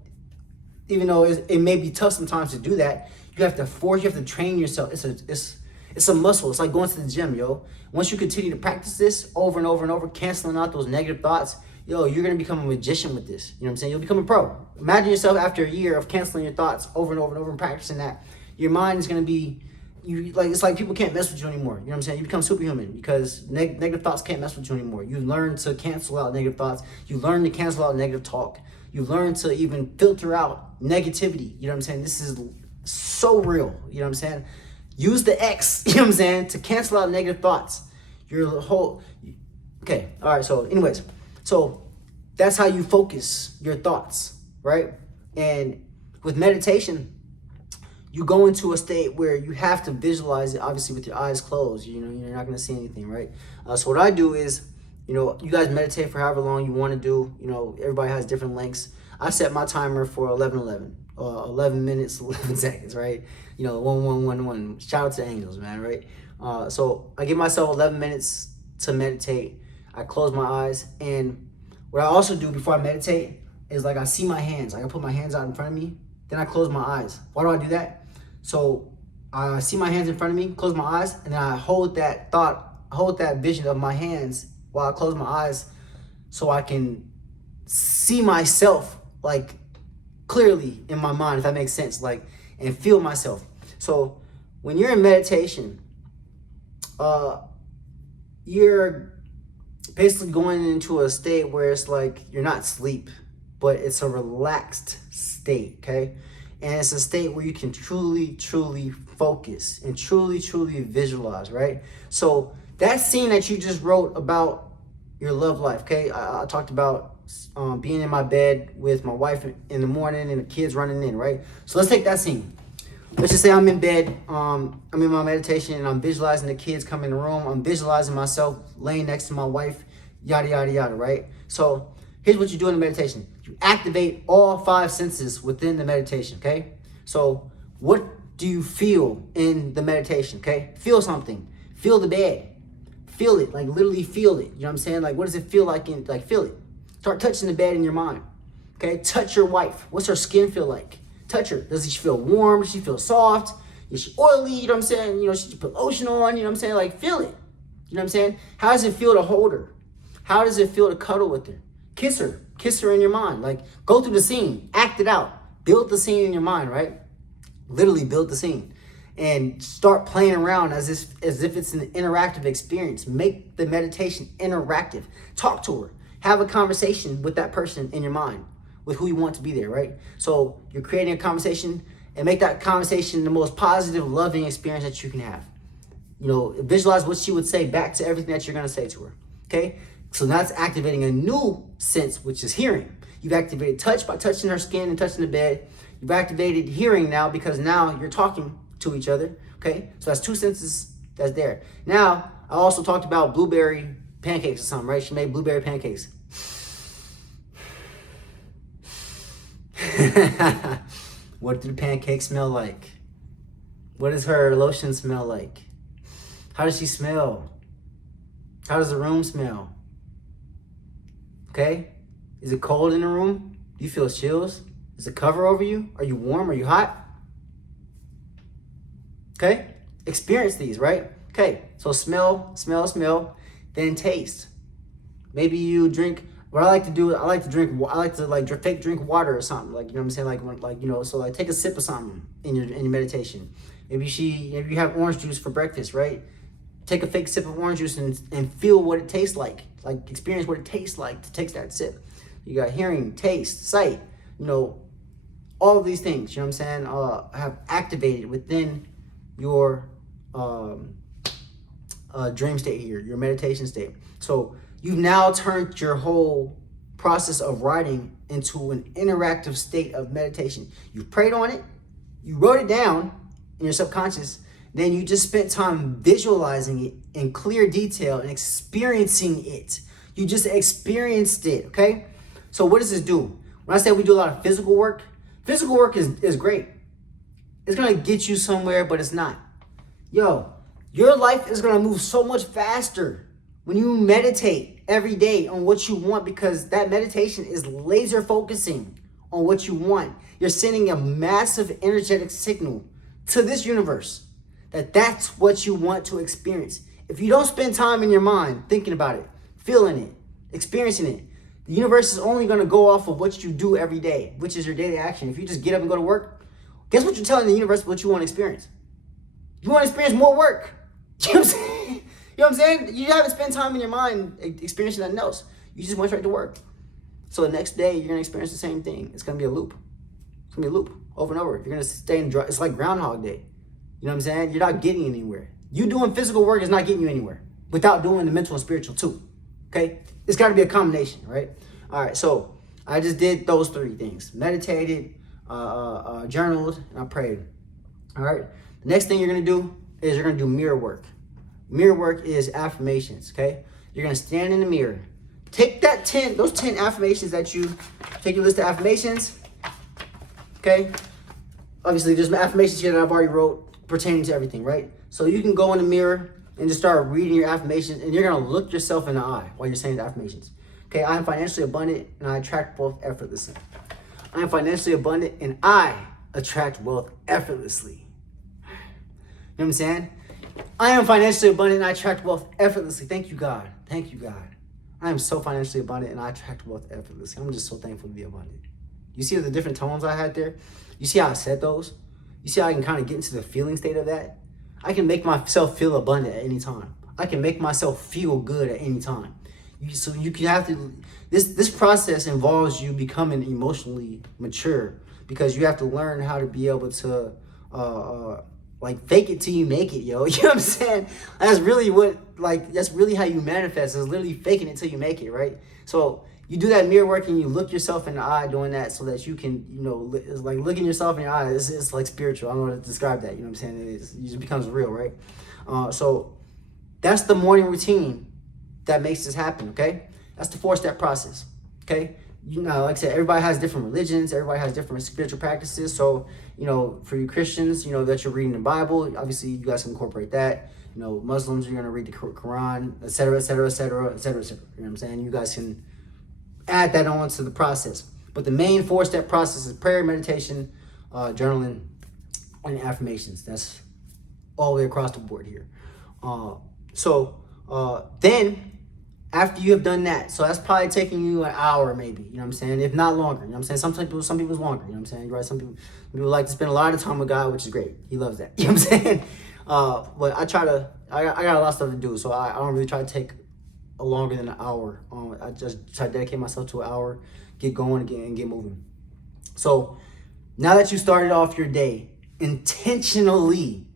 it may be tough sometimes to do that. You have to train yourself. It's a muscle. It's like going to the gym, yo. Once you continue to practice this over and over and over, canceling out those negative thoughts, you're going to become a magician with this. You know what I'm saying? You'll become a pro. Imagine yourself after a year of canceling your thoughts over and over and over and practicing that. Your mind is going to be, it's like people can't mess with you anymore. You know what I'm saying? You become superhuman because negative thoughts can't mess with you anymore. You learn to cancel out negative thoughts. You learn to cancel out negative talk. You learn to even filter out negativity. You know what I'm saying? This is so real. You know what I'm saying? Use the X, you know what I'm saying, to cancel out negative thoughts. Okay, all right, so anyways. So that's how you focus your thoughts, right? And with meditation, you go into a state where you have to visualize it, obviously, with your eyes closed. You're not going to see anything, right? So what I do is, you guys meditate for however long you want to do. Everybody has different lengths. I set my timer for 11:11, 11 minutes, 11 seconds, right? 1111. Shout out to the angels, man, right? So I give myself 11 minutes to meditate. I close my eyes, and what I also do before I meditate is I see my hands. I put my hands out in front of me, then I close my eyes. Why do I do that? So I see my hands in front of me, close my eyes, and then I hold that vision of my hands while I close my eyes, so I can see myself clearly in my mind, if that makes sense, and feel myself. So when you're in meditation, you're basically going into a state where it's you're not asleep, but it's a relaxed state, okay? And it's a state where you can truly, truly focus and truly, truly visualize, right? So that scene that you just wrote about your love life, okay? I talked about being in my bed with my wife in the morning and the kids running in, right? So let's take that scene. Let's just say I'm in bed, I'm in my meditation, and I'm visualizing the kids come in the room. I'm visualizing myself laying next to my wife, yada, yada, yada, right? So here's what you do in the meditation. You activate all 5 senses within the meditation, okay? So what do you feel in the meditation, okay? Feel something. Feel the bed. Feel it, literally feel it. You know what I'm saying? What does it feel like? Feel it. Start touching the bed in your mind, okay? Touch your wife. What's her skin feel like? Touch her. Does she feel warm? Does she feel soft? Is she oily? You know what I'm saying? She put lotion on, you know what I'm saying? Feel it. You know what I'm saying? How does it feel to hold her? How does it feel to cuddle with her? Kiss her. Kiss her in your mind. Go through the scene. Act it out. Build the scene in your mind, right? Literally build the scene. And start playing around as if it's an interactive experience. Make the meditation interactive. Talk to her. Have a conversation with that person in your mind, with who you want to be there, right? So you're creating a conversation, and make that conversation the most positive, loving experience that you can have. Visualize what she would say back to everything that you're going to say to her, okay? So that's activating a new sense, which is hearing. You've activated touch by touching her skin and touching the bed. You've activated hearing now because now you're talking to each other, okay? So that's 2 senses that's there. Now, I also talked about blueberry pancakes or something, right? She made blueberry pancakes. What do the pancakes smell like? What does her lotion smell like? How does she smell? How does the room smell? Okay? Is it cold in the room? Do you feel chills? Is the cover over you? Are you warm? Are you hot? Okay? Experience these, right? Okay, so smell, then taste. Maybe you drink. What I like to do, I like to fake drink water or something. Like, you know what I'm saying? So like take a sip of something in your meditation. Maybe you have orange juice for breakfast, right? Take a fake sip of orange juice and feel what it tastes like. Like, experience what it tastes like to take that sip. You got hearing, taste, sight, all of these things, you know what I'm saying, have activated within your dream state here, your meditation state. So you've now turned your whole process of writing into an interactive state of meditation. You prayed on it, you wrote it down in your subconscious, then you just spent time visualizing it in clear detail and experiencing it. You just experienced it, okay? So what does this do? When I say we do a lot of physical work is great. It's gonna get you somewhere, but it's not. Yo, your life is gonna move so much faster when you meditate every day on what you want, because that meditation is laser focusing on what you want. You're sending a massive energetic signal to this universe that that's what you want to experience. If you don't spend time in your mind thinking about it, feeling it, experiencing it, the universe is only going to go off of what you do every day, which is your daily action. If you just get up and go to work, guess what you're telling the universe what you want to experience? You want to experience more work. You know what I'm saying? You know what I'm saying? You haven't spent time in your mind experiencing nothing else. You just went straight to work. So the next day, you're going to experience the same thing. It's going to be a loop. It's going to be a loop over and over. You're going to stay in dry. It's like Groundhog Day. You know what I'm saying? You're not getting anywhere. You doing physical work is not getting you anywhere without doing the mental and spiritual too. Okay? It's got to be a combination, right? All right, so I just did those three things. Meditated, journaled, and I prayed. All right? The next thing you're going to do is you're going to do mirror work. Mirror work is affirmations, okay? You're going to stand in the mirror. Take those 10 affirmations take your list of affirmations, okay? Obviously, there's affirmations here that I've already wrote pertaining to everything, right? So you can go in the mirror and just start reading your affirmations, and you're going to look yourself in the eye while you're saying the affirmations. Okay, I am financially abundant and I attract wealth effortlessly. I am financially abundant and I attract wealth effortlessly. You know what I'm saying? I am financially abundant and I attract wealth effortlessly. Thank you, God. Thank you, God. I am so financially abundant and I attract wealth effortlessly. I'm just so thankful to be abundant. You see the different tones I had there? You see how I said those? You see how I can kind of get into the feeling state of that? I can make myself feel abundant at any time. I can make myself feel good at any time. So you can have to, this process involves you becoming emotionally mature, because you have to learn how to be able to fake it till you make it, yo. You know what I'm saying? That's really how you manifest, is literally faking it till you make it, right? So you do that mirror work and you look yourself in the eye doing that, so that you can, it's like looking yourself in your eye. It's like spiritual. I don't know how to describe that. You know what I'm saying? It just becomes real, right? So that's the morning routine that makes this happen, okay? That's the 4-step process, okay? Like I said, everybody has different religions, everybody has different spiritual practices. So, for you Christians, that you're reading the Bible, obviously you guys can incorporate that. Muslims, you're gonna read the Quran, etc., etc., etc., etc., etc. You know what I'm saying? You guys can add that on to the process. But the main 4-step process is prayer, meditation, journaling, and affirmations. That's all the way across the board here. Then after you have done that, so that's probably taking you an hour maybe, you know what I'm saying, if not longer, you know what I'm saying. Some people's longer, you know what I'm saying, right? Some people like to spend a lot of time with God, which is great. He loves that, you know what I'm saying. But I got a lot of stuff to do, so I don't really try to take a longer than an hour. I just try to dedicate myself to an hour, get going again, and get moving. So now that you started off your day intentionally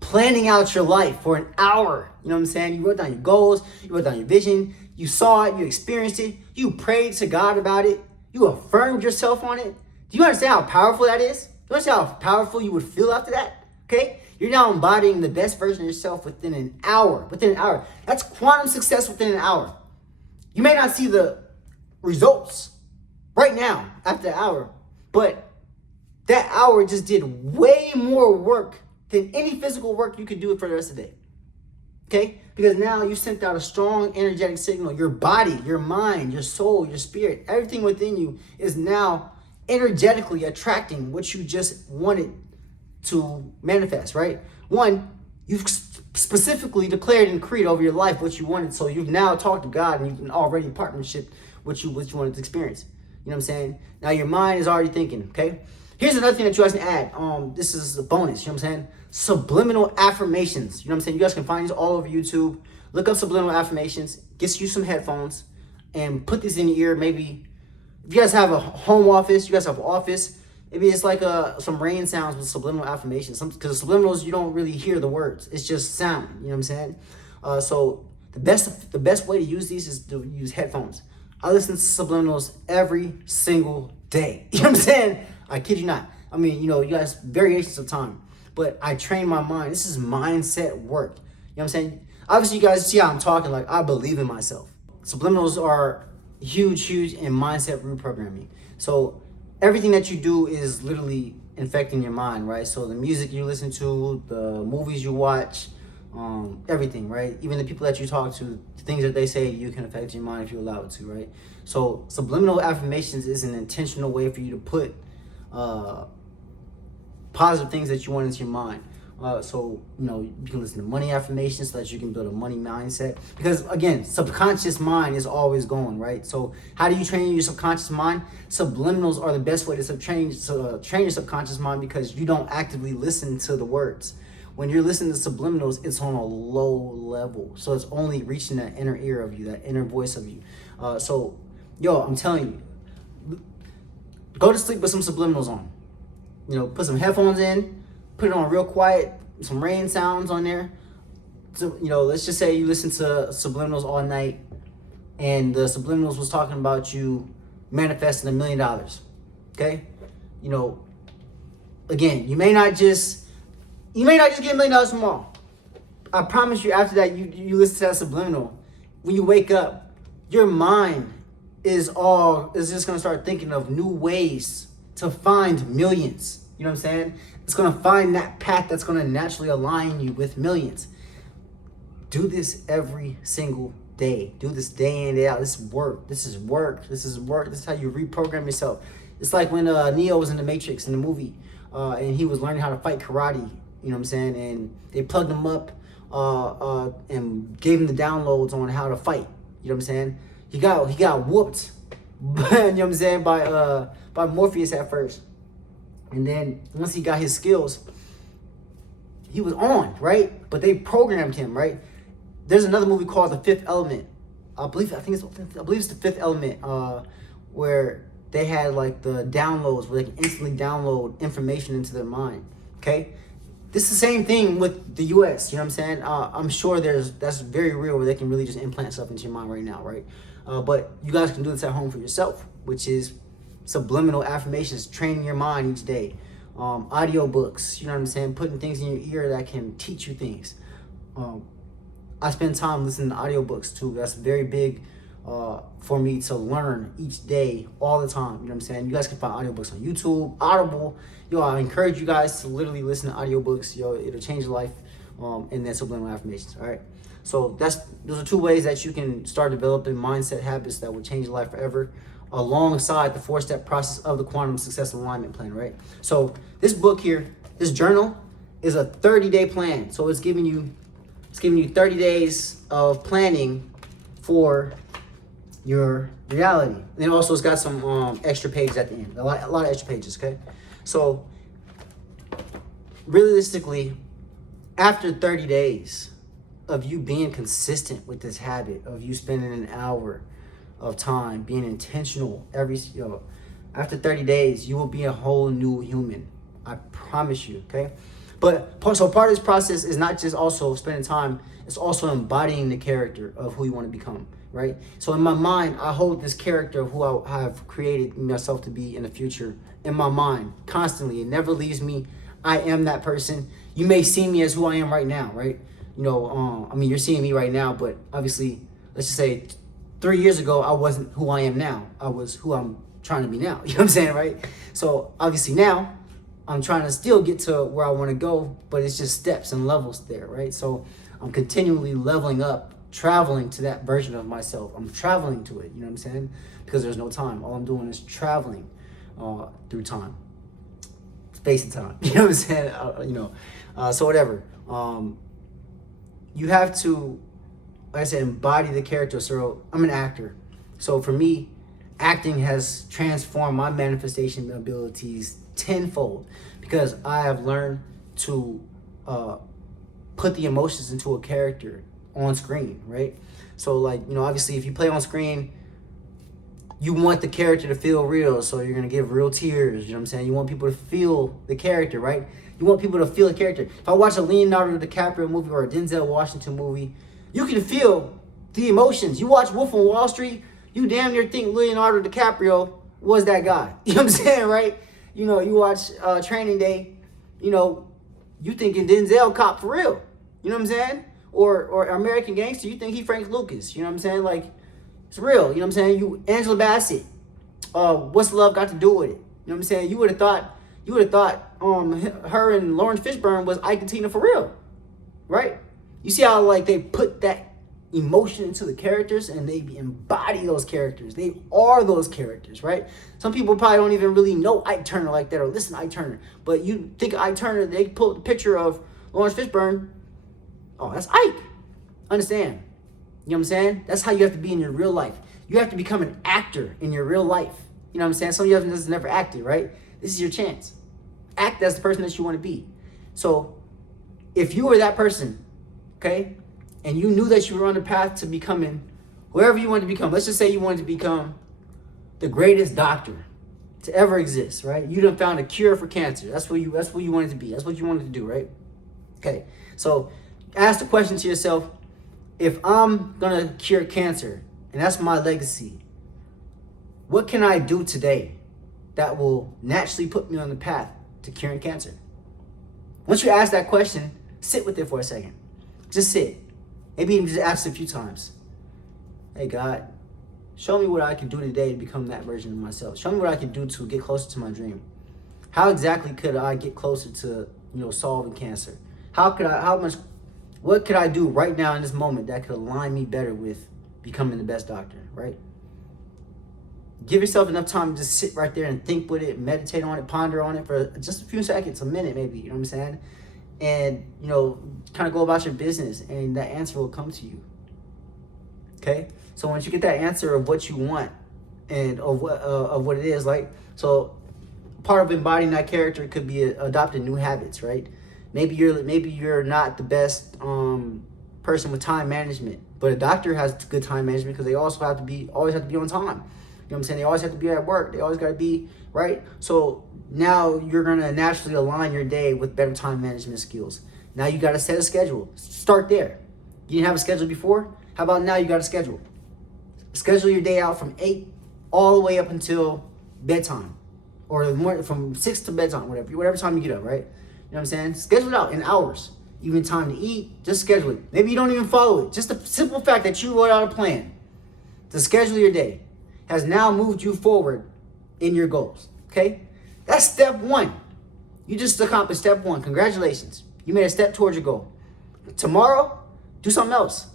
planning out your life for an hour, you know what I'm saying? You wrote down your goals, you wrote down your vision, you saw it, you experienced it, you prayed to God about it, you affirmed yourself on it. Do you understand how powerful that is? Do you understand how powerful you would feel after that? Okay? You're now embodying the best version of yourself within an hour. That's quantum success within an hour. You may not see the results right now after an hour, but that hour just did way more work than any physical work you could do for the rest of the day. Okay? Because now you sent out a strong energetic signal. Your body, your mind, your soul, your spirit, everything within you is now energetically attracting what you just wanted to manifest, right? One, you've specifically declared and decreed over your life what you wanted. So you've now talked to God and you've already partnership what you wanted to experience. You know what I'm saying? Now your mind is already thinking, okay? Here's another thing that you guys can add. This is a bonus, you know what I'm saying? Subliminal affirmations. You know what I'm saying? You guys can find these all over YouTube. Look up subliminal affirmations. Get you some headphones and put this in your ear. Maybe if you guys have a home office, you guys have an office, maybe it's like some rain sounds with subliminal affirmations. Because subliminals, you don't really hear the words. It's just sound. You know what I'm saying? So the best way to use these is to use headphones. I listen to subliminals every single day. You know what I'm saying? I kid you not. I mean, you guys, variations of time. But I train my mind. This is mindset work. You know what I'm saying? Obviously, you guys see how I'm talking. Like, I believe in myself. Subliminals are huge in mindset reprogramming. So everything that you do is literally infecting your mind, right? So the music you listen to, the movies you watch, everything, right? Even the people that you talk to, the things that they say you can affect your mind if you allow it to, right? So subliminal affirmations is an intentional way for you to put positive things that you want into your mind. So you can listen to money affirmations so that you can build a money mindset. Because again, subconscious mind is always going, right? So how do you train your subconscious mind? Subliminals are the best way to train your subconscious mind, because you don't actively listen to the words. When you're listening to subliminals, it's on a low level. So it's only reaching that inner ear of you, that inner voice of you. So I'm telling you, go to sleep with some subliminals on. Put some headphones in, put it on real quiet, some rain sounds on there. So, let's just say you listen to subliminals all night and the subliminals was talking about you manifesting $1 million. Okay? Again, you may not just get $1 million tomorrow. I promise you, after that, you listen to that subliminal. When you wake up, your mind is just gonna start thinking of new ways to find millions. You know what I'm saying? It's gonna find that path that's gonna naturally align you with millions. Do this every single day. Do this day in, day out. This is work. This is work. This is work. This is how you reprogram yourself. It's like when Neo was in the Matrix in the movie, and he was learning how to fight karate. You know what I'm saying? And they plugged him up and gave him the downloads on how to fight. You know what I'm saying? He got whooped. You know what I'm saying? By Morpheus at first. And then once he got his skills, he was on, right? But they programmed him, right? There's another movie called The Fifth Element. I believe it's The Fifth Element, where they had like the downloads where they can instantly download information into their mind. Okay? This is the same thing with the US, you know what I'm saying? I'm sure that's very real, where they can really just implant stuff into your mind right now, right? But you guys can do this at home for yourself, which is subliminal affirmations, training your mind each day. Audio books, you know what I'm saying? Putting things in your ear that can teach you things. I spend time listening to audiobooks too. That's very big for me to learn each day, all the time. You know what I'm saying? You guys can find audiobooks on YouTube, Audible. I encourage you guys to literally listen to audiobooks. It'll change your life in that subliminal affirmations. All right. So those are two ways that you can start developing mindset habits that will change your life forever, alongside the 4-step process of the Quantum Success Alignment Plan, right? So this book here, this journal, is a 30-day plan. So it's giving you 30 days of planning for your reality. And also it's got some extra pages at the end, a lot of extra pages, okay? So realistically, after 30 days of you being consistent with this habit, of you spending an hour of time being intentional after 30 days, you will be a whole new human. I promise you, okay? But so part of this process is not just also spending time, it's also embodying the character of who you want to become, right? So in my mind, I hold this character of who I have created myself to be in the future in my mind constantly. It never leaves me. I am that person. You may see me as who I am right now, right? You're seeing me right now, but obviously, let's just say 3 years ago, I wasn't who I am now. I was who I'm trying to be now. You know what I'm saying, right? So obviously now, I'm trying to still get to where I want to go, but it's just steps and levels there, right? So I'm continually leveling up, traveling to that version of myself. I'm traveling to it, you know what I'm saying? Because there's no time. All I'm doing is traveling through time, space and time. You know what I'm saying? So whatever. You have to, like I said, embody the character. So I'm an actor. So for me, acting has transformed my manifestation abilities tenfold because I have learned to put the emotions into a character on screen, right? So like, obviously if you play on screen, you want the character to feel real, so you're gonna give real tears, you know what I'm saying? You want people to feel the character, right? You want people to feel the character. If I watch a Leonardo DiCaprio movie or a Denzel Washington movie, you can feel the emotions. You watch Wolf on Wall Street, you damn near think Leonardo DiCaprio was that guy. You know what I'm saying, right? You watch Training Day, you thinking Denzel cop for real. You know what I'm saying? Or American Gangster, you think he Frank Lucas. You know what I'm saying? Like, it's real. You know what I'm saying? You Angela Bassett, what's love got to do with it? You know what I'm saying? You would have thought her and Lawrence Fishburne was Ike and Tina for real, right? You see how like they put that emotion into the characters and they embody those characters. They are those characters, right? Some people probably don't even really know Ike Turner like that or listen to Ike Turner, but you think of Ike Turner, they pull up the picture of Lawrence Fishburne. Oh, that's Ike. Understand? You know what I'm saying? That's how you have to be in your real life. You have to become an actor in your real life. You know what I'm saying? Some of you have never acted, right? This is your chance. Act as the person that you want to be. So if you were that person, okay, and you knew that you were on the path to becoming whoever you wanted to become, let's just say you wanted to become the greatest doctor to ever exist, right? You done found a cure for cancer. That's what you wanted to be. That's what you wanted to do, right? Okay. So ask the question to yourself, if I'm going to cure cancer and that's my legacy, what can I do today that will naturally put me on the path to curing cancer? Once you ask that question, sit with it for a second. Just sit. Maybe even just ask it a few times. Hey, God, show me what I can do today to become that version of myself. Show me what I can do to get closer to my dream. How exactly could I get closer to, solving cancer? What could I do right now in this moment that could align me better with becoming the best doctor, right? Give yourself enough time to just sit right there and think with it, meditate on it, ponder on it for just a few seconds, a minute maybe, you know what I'm saying? And, kind of go about your business and that answer will come to you, okay? So once you get that answer of what you want and of what it is, like, so part of embodying that character could be adopting new habits, right? Maybe you're not the best person with time management, but a doctor has good time management because they also always have to be on time. You know what I'm saying? They always have to be at work. They always got to be, right? So now you're going to naturally align your day with better time management skills. Now you got to set a schedule. Start there. You didn't have a schedule before? How about now you got a schedule? Schedule your day out from 8 all the way up until bedtime, or from 6 to bedtime, whatever time you get up, right? You know what I'm saying? Schedule it out in hours. Even time to eat, just schedule it. Maybe you don't even follow it. Just the simple fact that you wrote out a plan to schedule your day has now moved you forward in your goals, okay? That's step one. You just accomplished step one. Congratulations. You made a step towards your goal. Tomorrow, do something else.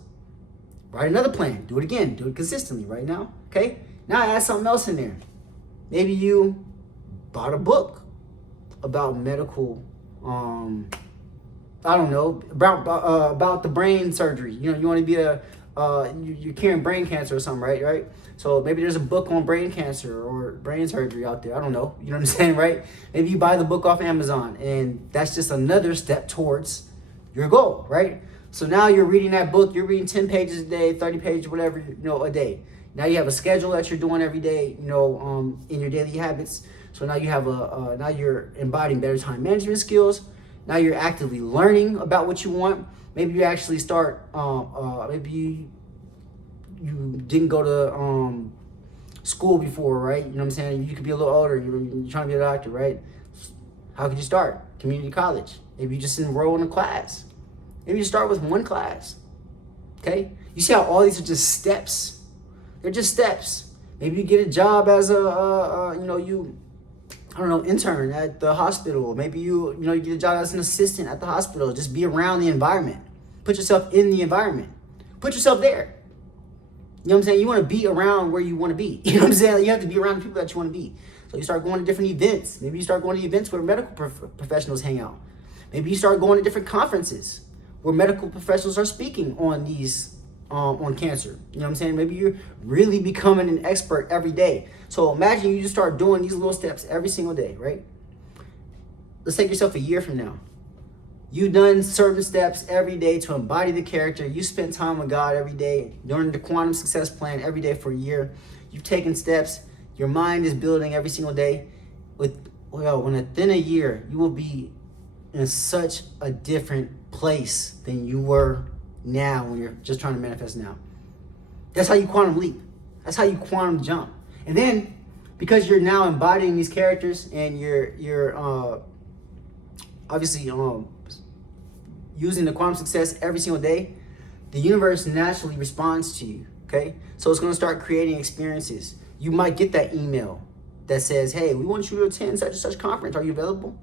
Write another plan. Do it again. Do it consistently right now, okay? Now add something else in there. Maybe you bought a book about medical, I don't know, about the brain surgery. You want to be you're curing brain cancer or something, right? So maybe there's a book on brain cancer or brain surgery out there. I don't know. You know what I'm saying, right? Maybe you buy the book off Amazon, and that's just another step towards your goal, right? So now you're reading that book. You're reading 10 pages a day, 30 pages, whatever, a day. Now you have a schedule that you're doing every day, in your daily habits. So now you have now you're embodying better time management skills. Now you're actively learning about what you want. Maybe you actually start, maybe you didn't go to school before, right? You know what I'm saying? You could be a little older. You're trying to be a doctor, right? How could you start? Community college. Maybe you just enroll in a class. Maybe you start with one class, okay? You see how all these are just steps? They're just steps. Maybe you get a job as I don't know, intern at the hospital. Maybe you get a job as an assistant at the hospital. Just be around the environment. Put yourself in the environment. Put yourself there. You know what I'm saying? You want to be around where you want to be. You know what I'm saying? Like, you have to be around the people that you want to be. So you start going to different events. Maybe you start going to events where medical professionals hang out. Maybe you start going to different conferences where medical professionals are speaking on these on cancer. You know what I'm saying? Maybe you're really becoming an expert every day. So imagine you just start doing these little steps every single day, right? Let's take yourself a year from now. You've done certain steps every day to embody the character. You spend time with God every day, doing the quantum success plan every day for a year. You've taken steps. Your mind is building every single day. Within a year, you will be in such a different place than you were now when you're just trying to manifest now. That's how you quantum leap. That's how you quantum jump. And then, because you're now embodying these characters and you're obviously using the quantum success every single day, the universe naturally responds to you, okay? So it's going to start creating experiences. You might get that email that says, hey, we want you to attend such and such conference. Are you available?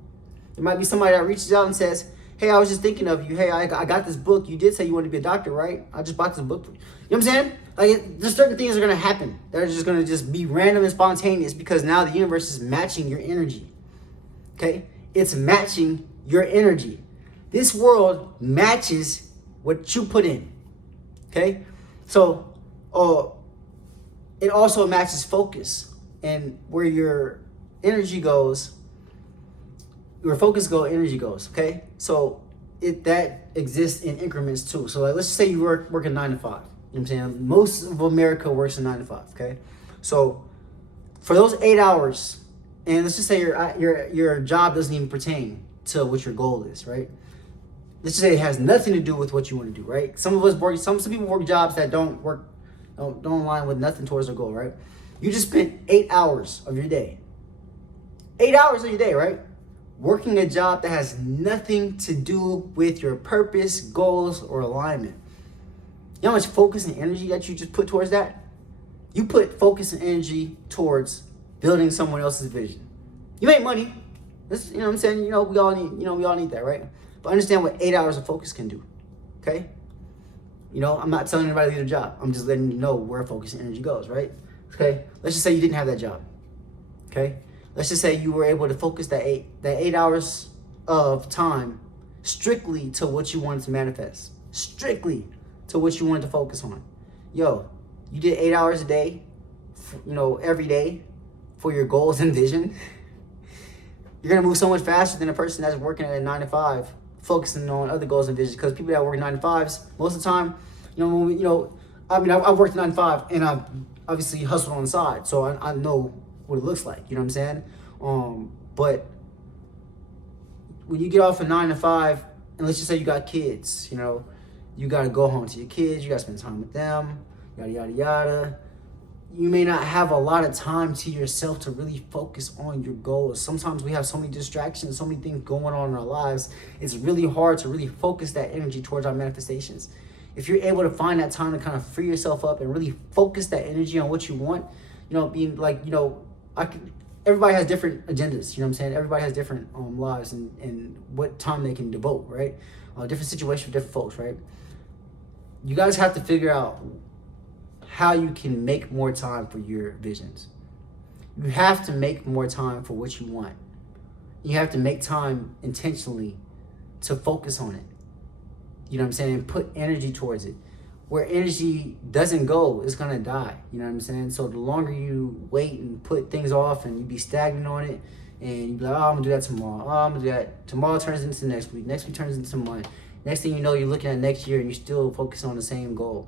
There might be somebody that reaches out and says, hey, I was just thinking of you. Hey, I got this book. You did say you wanted to be a doctor, right? I just bought this book for you. You know what I'm saying? Like, there's certain things that are going to happen that are just going to just be random and spontaneous because now the universe is matching your energy, okay? It's matching your energy. This world matches what you put in, okay? So it also matches focus, and where your energy goes, where focus goes, energy goes, okay? So that exists in increments too. So like, let's just say you work a 9 to 5. You know what I'm saying? Most of America works a 9 to 5, okay? So for those 8 hours, and let's just say your job doesn't even pertain to what your goal is, right? Let's just say it has nothing to do with what you want to do, right? Some people work jobs that don't align with nothing towards their goal, right? You just spent 8 hours of your day. 8 hours of your day, right? Working a job that has nothing to do with your purpose, goals, or alignment. You know how much focus and energy that you just put towards that? You put focus and energy towards building someone else's vision. You make money. This, you know what I'm saying? We all need that, right? But understand what 8 hours of focus can do, okay? I'm not telling anybody to get a job. I'm just letting you know where focus and energy goes, right? Okay? Let's just say you didn't have that job, okay? Let's just say you were able to focus that eight hours of time strictly to what you wanted to manifest, strictly to what you wanted to focus on. You did 8 hours a day, every day for your goals and vision. You're going to move so much faster than a person that's working at a 9 to 5, focusing on other goals and visions. Because people that work 9 to 5s, most of the time, I've worked 9 to 5 and I've obviously hustled on the side. So I know what it looks like, you know what I'm saying? But when you get off a 9 to 5, and let's just say you got kids, you got to go home to your kids, you got to spend time with them, yada, yada, yada. You may not have a lot of time to yourself to really focus on your goals. Sometimes we have so many distractions, so many things going on in our lives. It's really hard to really focus that energy towards our manifestations. If you're able to find that time to kind of free yourself up and really focus that energy on what you want, being like, everybody has different agendas, you know what I'm saying? Everybody has different lives and what time they can devote, right? Different situations for different folks, right? You guys have to figure out how you can make more time for your visions. You have to make more time for what you want. You have to make time intentionally to focus on it. You know what I'm saying? And put energy towards it. Where energy doesn't go, it's gonna die. You know what I'm saying? So the longer you wait and put things off and you be stagnant on it, and you be like, oh, I'm gonna do that tomorrow. Oh, I'm gonna do that. Tomorrow turns into next week. Next week turns into month. Next thing you know, you're looking at next year and you're still focusing on the same goal.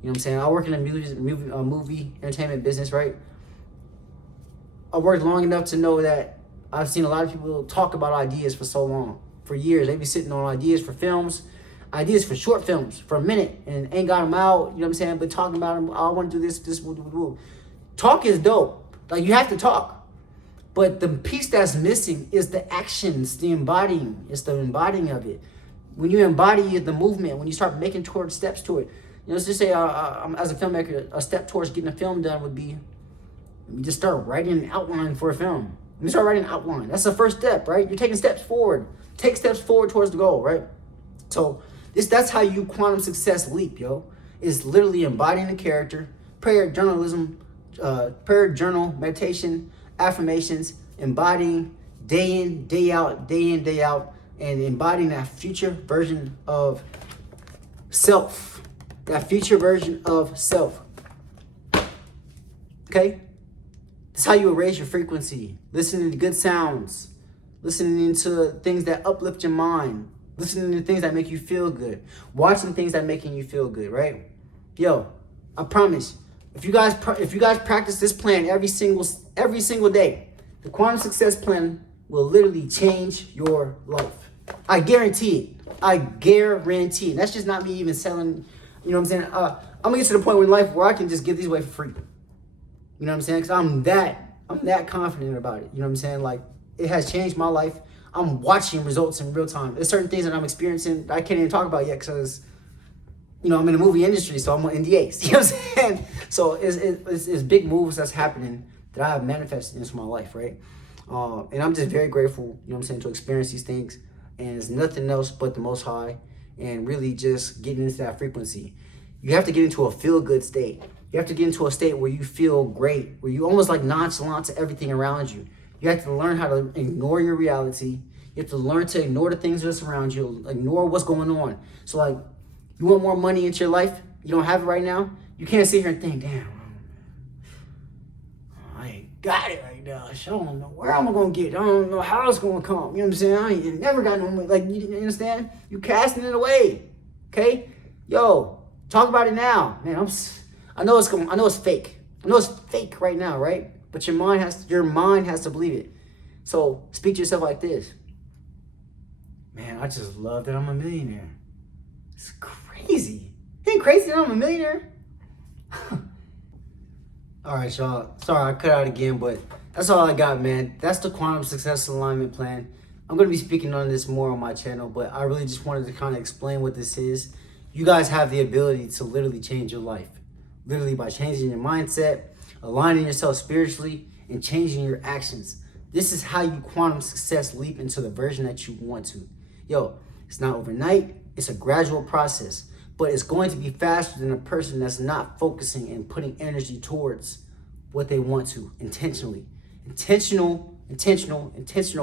You know what I'm saying? I work in a movie entertainment business, right? I worked long enough to know that I've seen a lot of people talk about ideas for so long. For years, they be sitting on ideas for films, ideas for short films for a minute and ain't got them out, you know what I'm saying? But talking about them, I want to do this, Talk is dope. Like, you have to talk. But the piece that's missing is the actions, the embodying. It's the embodying of it. When you embody the movement, when you start making towards steps to it, let's just say, as a filmmaker, a step towards getting a film done would be, you just start writing an outline for a film. You start writing an outline. That's the first step, right? You're taking steps forward. Take steps forward towards the goal, right? So that's how you quantum success leap, yo. Is literally embodying the character, prayer, journalism, prayer, journal, meditation, affirmations, embodying day in, day out, and embodying that future version of self. That future version of self. Okay? That's how you raise your frequency. Listening to good sounds. Listening to things that uplift your mind. Listening to things that make you feel good. Watching things that making you feel good, right? Yo, I promise, if you guys practice this plan every single day, the quantum success plan will literally change your life. I guarantee it. I guarantee it. That's just not me even selling, you know what I'm saying? I'm gonna get to the point in life where I can just give these away for free. You know what I'm saying? Because I'm that confident about it. You know what I'm saying? Like, it has changed my life. I'm watching results in real time. There's certain things that I'm experiencing that I can't even talk about yet because, you know, I'm in the movie industry, so I'm on NDAs. You know what I'm saying? So it's big moves that's happening that I have manifested into my life, right? And I'm just very grateful, you know what I'm saying, to experience these things. And it's nothing else but the Most High and really just getting into that frequency. You have to get into a feel-good state. You have to get into a state where you feel great, where you almost like nonchalant to everything around you. You have to learn how to ignore your reality. You have to learn to ignore the things that surround you, ignore what's going on. So, like, you want more money into your life? You don't have it right now? You can't sit here and think, damn, I ain't got it right now. I don't know where I'm going to get it. I don't know how it's going to come. You know what I'm saying? I ain't never got no money. Like, you understand? You casting it away. Okay? Yo, talk about it now. Man, I know it's fake. I know it's fake right now, right? But your mind has to believe it. So speak to yourself like this. Man, I just love that I'm a millionaire. It's crazy. It ain't crazy that I'm a millionaire. All right, y'all. Sorry, I cut out again, but that's all I got, man. That's the quantum success alignment plan. I'm going to be speaking on this more on my channel, but I really just wanted to kind of explain what this is. You guys have the ability to literally change your life. Literally by changing your mindset, aligning yourself spiritually, and changing your actions. This is how you quantum success leap into the version that you want to. Yo, it's not overnight. It's a gradual process, but it's going to be faster than a person that's not focusing and putting energy towards what they want to intentionally. Intentional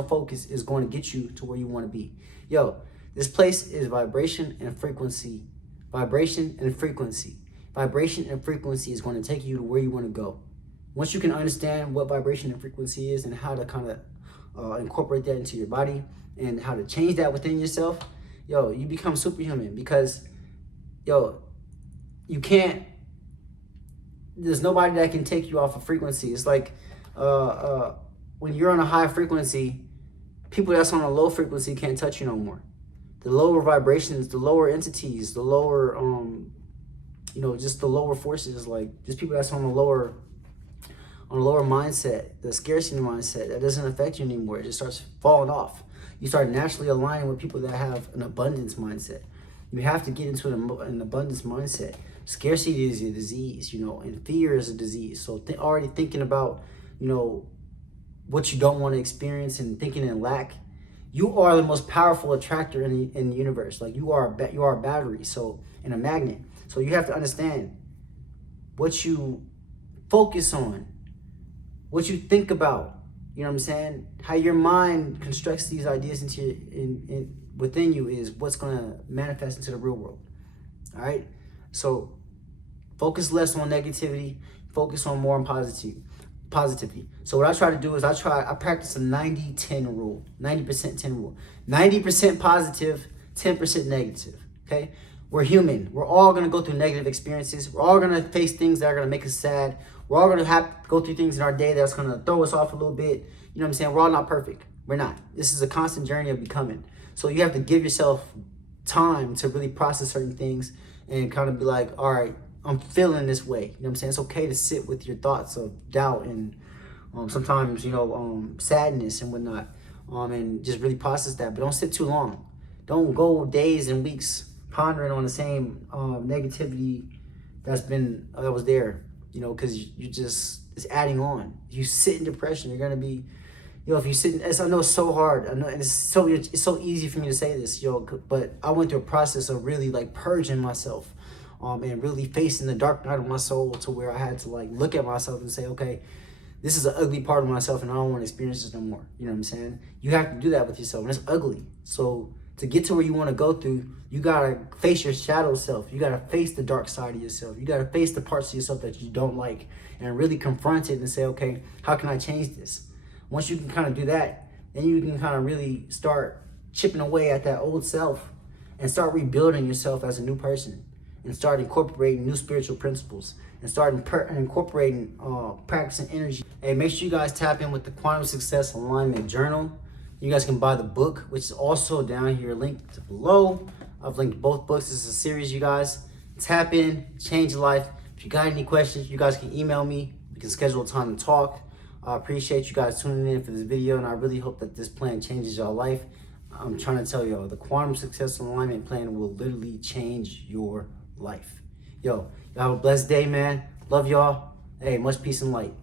focus is going to get you to where you want to be. Yo, this place is vibration and frequency. Vibration and frequency. Vibration and frequency is going to take you to where you want to go. Once you can understand what vibration and frequency is and how to kind of incorporate that into your body and how to change that within yourself, yo, you become superhuman because, yo, there's nobody that can take you off of frequency. It's like when you're on a high frequency, people that's on a low frequency can't touch you no more. The lower vibrations, the lower entities, the lower, just the lower forces, like just people that's on a lower mindset, the scarcity mindset, that doesn't affect you anymore. It just starts falling off. You start naturally aligning with people that have an abundance mindset. You have to get into an abundance mindset. Scarcity is a disease, and fear is a disease. So already thinking about, what you don't want to experience and thinking in lack. You are the most powerful attractor in the universe. Like you are a battery, and a magnet. So you have to understand what you focus on, what you think about. You know what I'm saying? How your mind constructs these ideas within you is what's going to manifest into the real world. All right? So focus less on negativity, focus on more on positivity. So what I try to do is I practice a 90-10 rule, 90% 10 rule. 90% positive, 10% negative, okay? We're human. We're all going to go through negative experiences. We're all going to face things that are going to make us sad. We're all going to have to go through things in our day that's going to throw us off a little bit. You know what I'm saying? We're all not perfect. We're not. This is a constant journey of becoming. So you have to give yourself time to really process certain things and kind of be like, all right, I'm feeling this way. You know what I'm saying? It's okay to sit with your thoughts of doubt and sometimes, sadness and whatnot, and just really process that. But don't sit too long. Don't go days and weeks pondering on the same negativity that was there, because it's adding on. You sit in depression, you're going to be, Yo, if you sit, I know it's so hard. I know, and it's so easy for me to say this, yo. But I went through a process of really like purging myself, and really facing the dark night of my soul to where I had to like look at myself and say, okay, this is an ugly part of myself, and I don't want to experience this no more. You know what I'm saying? You have to do that with yourself, and it's ugly. So to get to where you want to go through, you gotta face your shadow self. You gotta face the dark side of yourself. You gotta face the parts of yourself that you don't like, and really confront it and say, okay, how can I change this? Once you can kind of do that, then you can kind of really start chipping away at that old self and start rebuilding yourself as a new person, and start incorporating new spiritual principles, and start incorporating practicing energy. Hey, make sure you guys tap in with the Quantum Success Alignment Journal. You guys can buy the book, which is also down here linked below. I've linked both books. This is a series, you guys. Tap in, change your life. If you got any questions, you guys can email me. We can schedule a time to talk. I appreciate you guys tuning in for this video, and I really hope that this plan changes your life. I'm trying to tell y'all, the Quantum Success Alignment Plan will literally change your life. Yo, y'all have a blessed day, man. Love y'all. Hey, much peace and light.